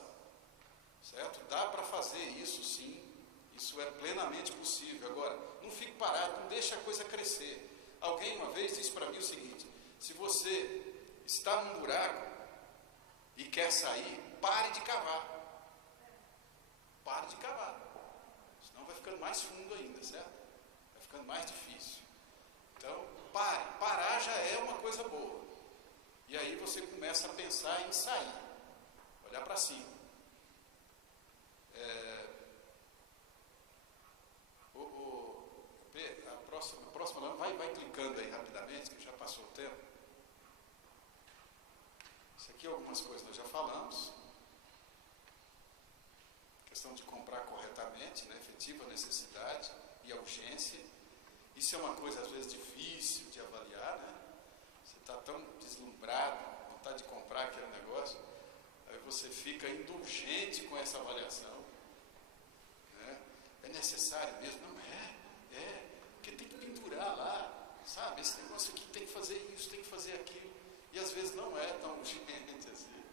Certo? Dá para fazer isso sim, isso é plenamente possível. Agora, não fique parado, não deixe a coisa crescer. Alguém uma vez disse para mim o seguinte: se você está num buraco e quer sair, pare de cavar. Pare de cavar. Senão vai ficando mais fundo ainda, certo? Vai ficando mais difícil. Então, pare. Parar já é uma coisa boa. E aí você começa a pensar em sair. Olhar para cima. A próxima vai clicando aí rapidamente, que já passou o tempo. Isso aqui algumas coisas nós já falamos. Questão de comprar corretamente, né? Efetiva necessidade e a urgência. Isso é uma coisa às vezes difícil de avaliar, né? Você está tão deslumbrado, vontade de comprar aquele negócio, aí você fica indulgente com essa avaliação, né? É necessário mesmo? Não é, porque tem que pendurar lá, sabe? Esse negócio aqui tem que fazer isso, tem que fazer aquilo, e às vezes não é tão urgente assim.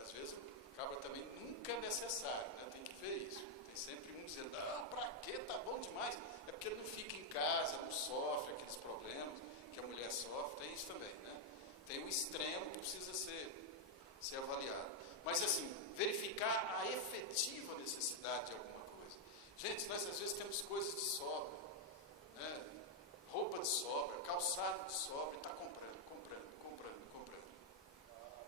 Às vezes acaba também nunca é necessário, né? Tem que ver isso. Tem sempre um dizendo, não, pra quê? Tá bom demais. É porque ele não fica em casa, não sofre aqueles problemas que a mulher sofre, tem isso também, né? Tem um extremo que precisa ser avaliado. Mas assim, verificar a efetiva necessidade de alguma coisa. Gente, nós às vezes temos coisas de sobra, né? Roupa de sobra, calçado de sobra, e está comprando.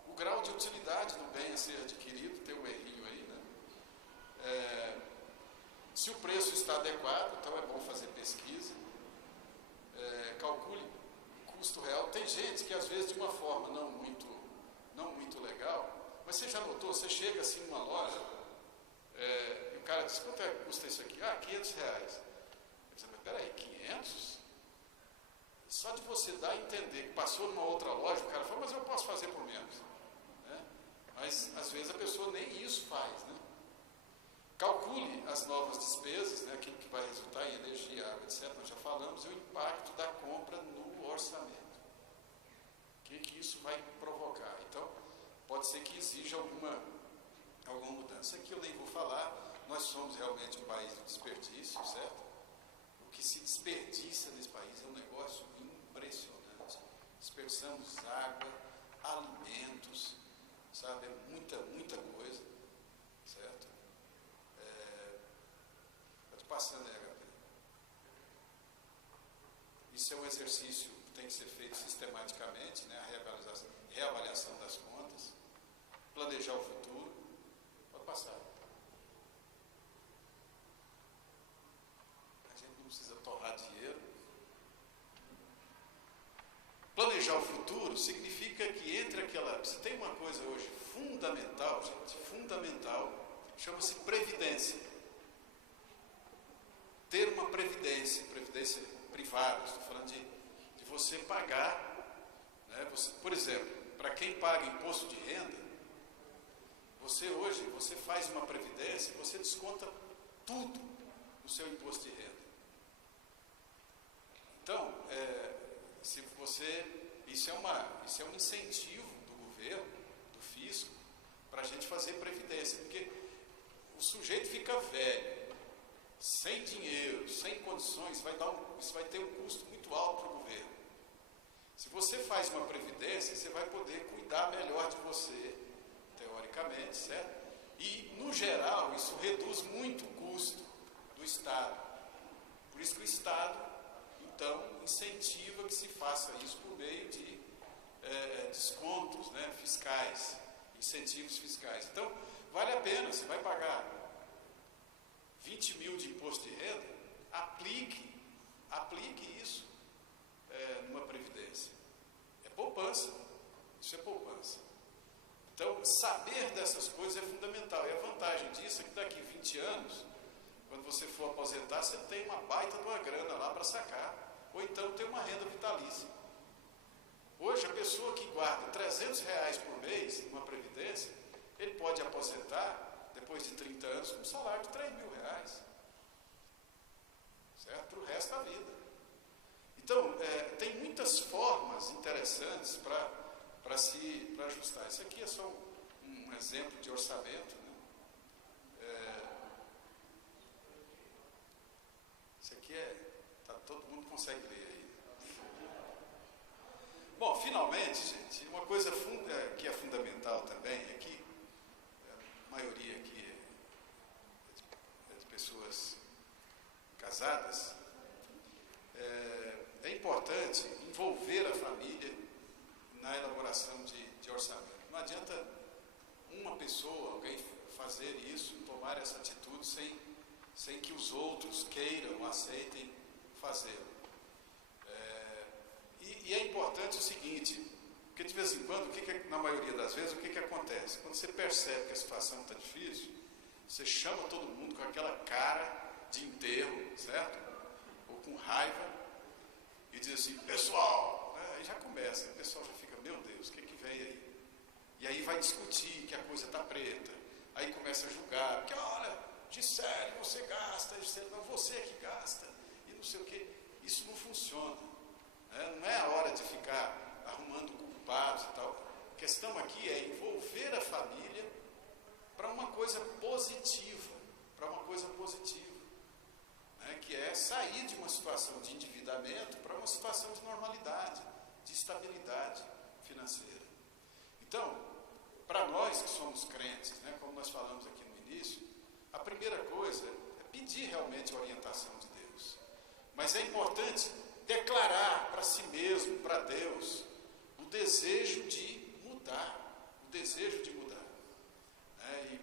O grau de utilidade do bem a ser adquirido, tem um errinho aí, né? Se o preço está adequado, então é bom fazer pesquisa. Calcule o custo real. Tem gente que às vezes de uma forma não muito legal, mas você já notou, você chega assim numa loja, e o cara diz, quanto é que custa isso aqui? Ah, R$500. Eu digo, mas peraí, 500? Só de você dar a entender que passou numa outra loja, o cara fala, mas eu posso fazer por menos. Né? Mas às vezes a pessoa nem isso faz, né? Calcule as novas despesas, né, aquilo que vai resultar em energia, água, etc. Nós já falamos, e o impacto da compra no orçamento. O que isso vai provocar? Então, pode ser que exija alguma mudança. Aqui eu nem vou falar, nós somos realmente um país do desperdício, certo? O que se desperdiça nesse país é um negócio impressionante. Desperdiçamos água, alimentos, sabe? É muita coisa, certo? Passando, HP. Isso é um exercício que tem que ser feito sistematicamente, né? A reavaliação das contas, planejar o futuro. Pode passar. A gente não precisa torrar dinheiro. Planejar o futuro significa que entre aquela... Se tem uma coisa hoje fundamental, gente, fundamental, chama-se previdência. Ter uma previdência privada, estou falando de você pagar, né? Por exemplo, para quem paga imposto de renda, você hoje faz uma previdência, você desconta tudo no seu imposto de renda. Então, se você, isso é um incentivo do governo, do fisco, para a gente fazer previdência, porque o sujeito fica velho, sem dinheiro, sem condições, isso vai ter um custo muito alto para o governo. Se você faz uma previdência, você vai poder cuidar melhor de você, teoricamente, certo? E, no geral, isso reduz muito o custo do Estado. Por isso que o Estado, então, incentiva que se faça isso por meio de descontos, né, fiscais, incentivos fiscais. Então, vale a pena, você vai pagar 20 mil de imposto de renda, aplique isso numa previdência. É poupança, isso é poupança. Então, saber dessas coisas é fundamental. E a vantagem disso é que daqui 20 anos, quando você for aposentar, você tem uma baita de uma grana lá para sacar. Ou então tem uma renda vitalícia. Hoje, a pessoa que guarda R$300 por mês numa previdência, ele pode aposentar, depois de 30 anos, com um salário de R$3.000. Certo? Para o resto da vida. Então, tem muitas formas interessantes para ajustar. Isso aqui é só um exemplo de orçamento. Né? Isso aqui todo mundo consegue ler aí. Bom, finalmente, gente, uma coisa que é fundamental também, é que a maioria aqui é de pessoas casadas, é importante envolver a família na elaboração de orçamento. Não adianta uma pessoa, alguém fazer isso, tomar essa atitude sem que os outros queiram, aceitem fazê-lo. E é importante o seguinte, porque de vez em quando, na maioria das vezes, o que acontece? Quando você percebe que a situação está difícil, você chama todo mundo com aquela cara de enterro, certo? Ou com raiva, e diz assim, pessoal, aí já começa, o pessoal já fica, meu Deus, o que vem aí? E aí vai discutir que a coisa está preta, aí começa a julgar, porque olha, Gisele, você gasta, Gisele, não, você é que gasta, e não sei o quê. Isso não funciona. Não é a hora de ficar arrumando culpados e tal. A questão aqui é envolver a família para uma coisa positiva, que é sair de uma situação de endividamento para uma situação de normalidade, de estabilidade financeira. Então, para nós que somos crentes, né, como nós falamos aqui no início, a primeira coisa é pedir realmente a orientação de Deus. Mas é importante declarar para si mesmo, para Deus, o desejo de mudar. E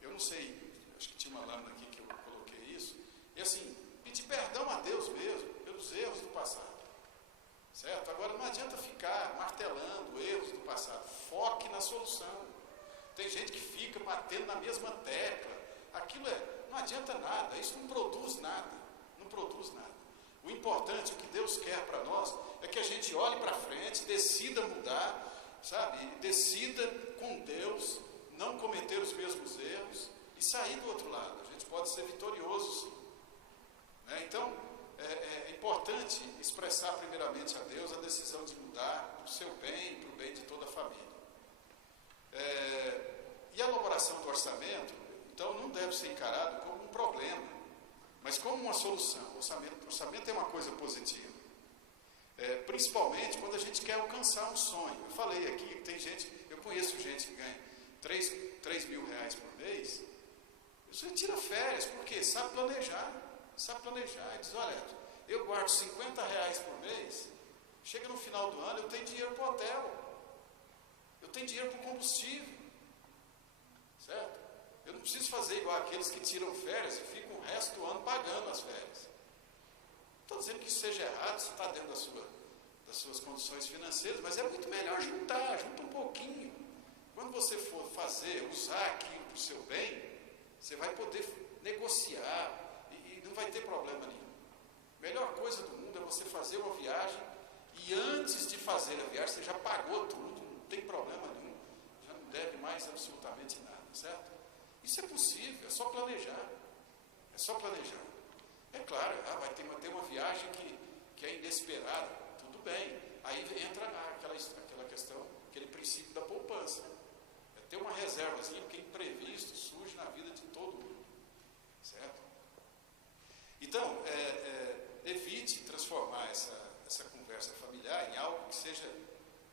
eu não sei, acho que tinha uma lâmina aqui que eu coloquei isso, e assim, pedir perdão a Deus mesmo, pelos erros do passado. Certo? Agora não adianta ficar martelando erros do passado, foque na solução. Tem gente que fica batendo na mesma tecla, aquilo não adianta nada, isso não produz nada. O importante, o que Deus quer para nós, é que a gente olhe para frente, decida mudar, sabe? Decida com Deus não cometer os mesmos erros e sair do outro lado. A gente pode ser vitorioso, sim. Né? Então, é importante expressar primeiramente a Deus a decisão de mudar para o seu bem e para o bem de toda a família. E a elaboração do orçamento, então, não deve ser encarado como um problema, mas como uma solução. O orçamento é uma coisa positiva. Principalmente quando a gente quer alcançar um sonho. Eu falei aqui que tem gente, eu conheço gente que ganha R$3.000 por mês, você tira férias, porque sabe planejar. E diz, olha, eu guardo R$50 por mês, chega no final do ano, eu tenho dinheiro para o hotel, eu tenho dinheiro para o combustível, certo? Eu não preciso fazer igual aqueles que tiram férias e ficam o resto do ano pagando as férias. Não estou dizendo que isso seja errado, se está dentro das suas condições financeiras, mas é muito melhor junta um pouquinho. Quando você for usar aquilo para o seu bem, você vai poder negociar e não vai ter problema nenhum. A melhor coisa do mundo é você fazer uma viagem e antes de fazer a viagem você já pagou tudo, não tem problema nenhum, já não deve mais absolutamente nada, certo? Isso é possível, é só planejar. É claro, vai ter uma viagem que é inesperada, tudo bem. Aí entra aquela questão, aquele princípio da poupança. É ter uma reservazinha, porque imprevisto surge na vida de todo mundo. Certo? Então, evite transformar essa conversa familiar em algo que seja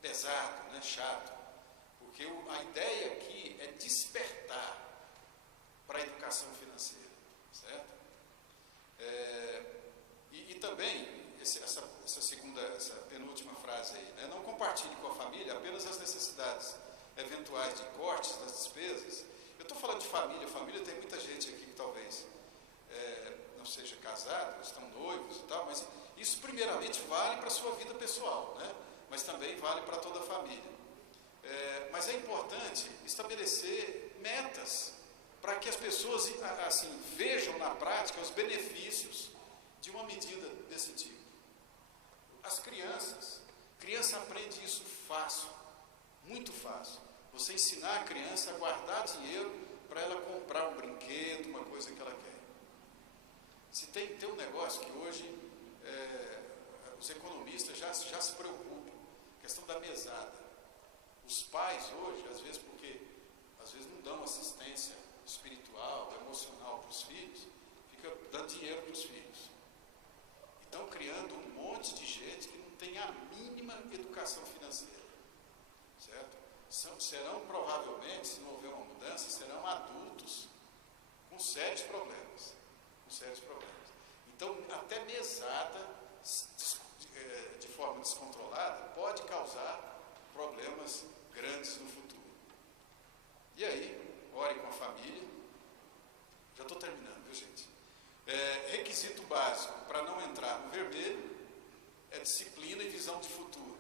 pesado, né, chato. Porque a ideia aqui é despertar para a educação financeira. Certo? E também, essa penúltima frase aí, né? Não compartilhe com a família apenas as necessidades eventuais de cortes das despesas. Eu estou falando de família tem muita gente aqui que talvez não seja casado, estão noivos e tal, mas isso primeiramente vale para a sua vida pessoal, né? Mas também vale para toda a família. Mas é importante estabelecer metas para que as pessoas assim, vejam na prática os benefícios de uma medida desse tipo. As criança aprende isso fácil, muito fácil. Você ensinar a criança a guardar dinheiro para ela comprar um brinquedo, uma coisa que ela quer. Se tem um negócio que hoje os economistas já se preocupam, a questão da mesada. Os pais hoje, às vezes não dão assistência espiritual, emocional para os filhos, fica dando dinheiro para os filhos. Estão criando um monte de gente que não tem a mínima educação financeira. Certo? Serão provavelmente, se não houver uma mudança, serão adultos com sérios problemas. Então, até mesada de forma descontrolada pode causar problemas grandes no futuro. E aí, ore com a família. Já estou terminando, viu, gente? Requisito básico para não entrar no vermelho é disciplina e visão de futuro.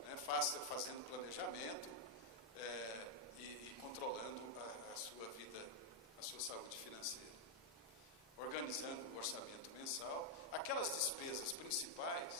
Né? Fazendo planejamento e controlando a sua vida, a sua saúde financeira. Organizando o orçamento mensal. Aquelas despesas principais,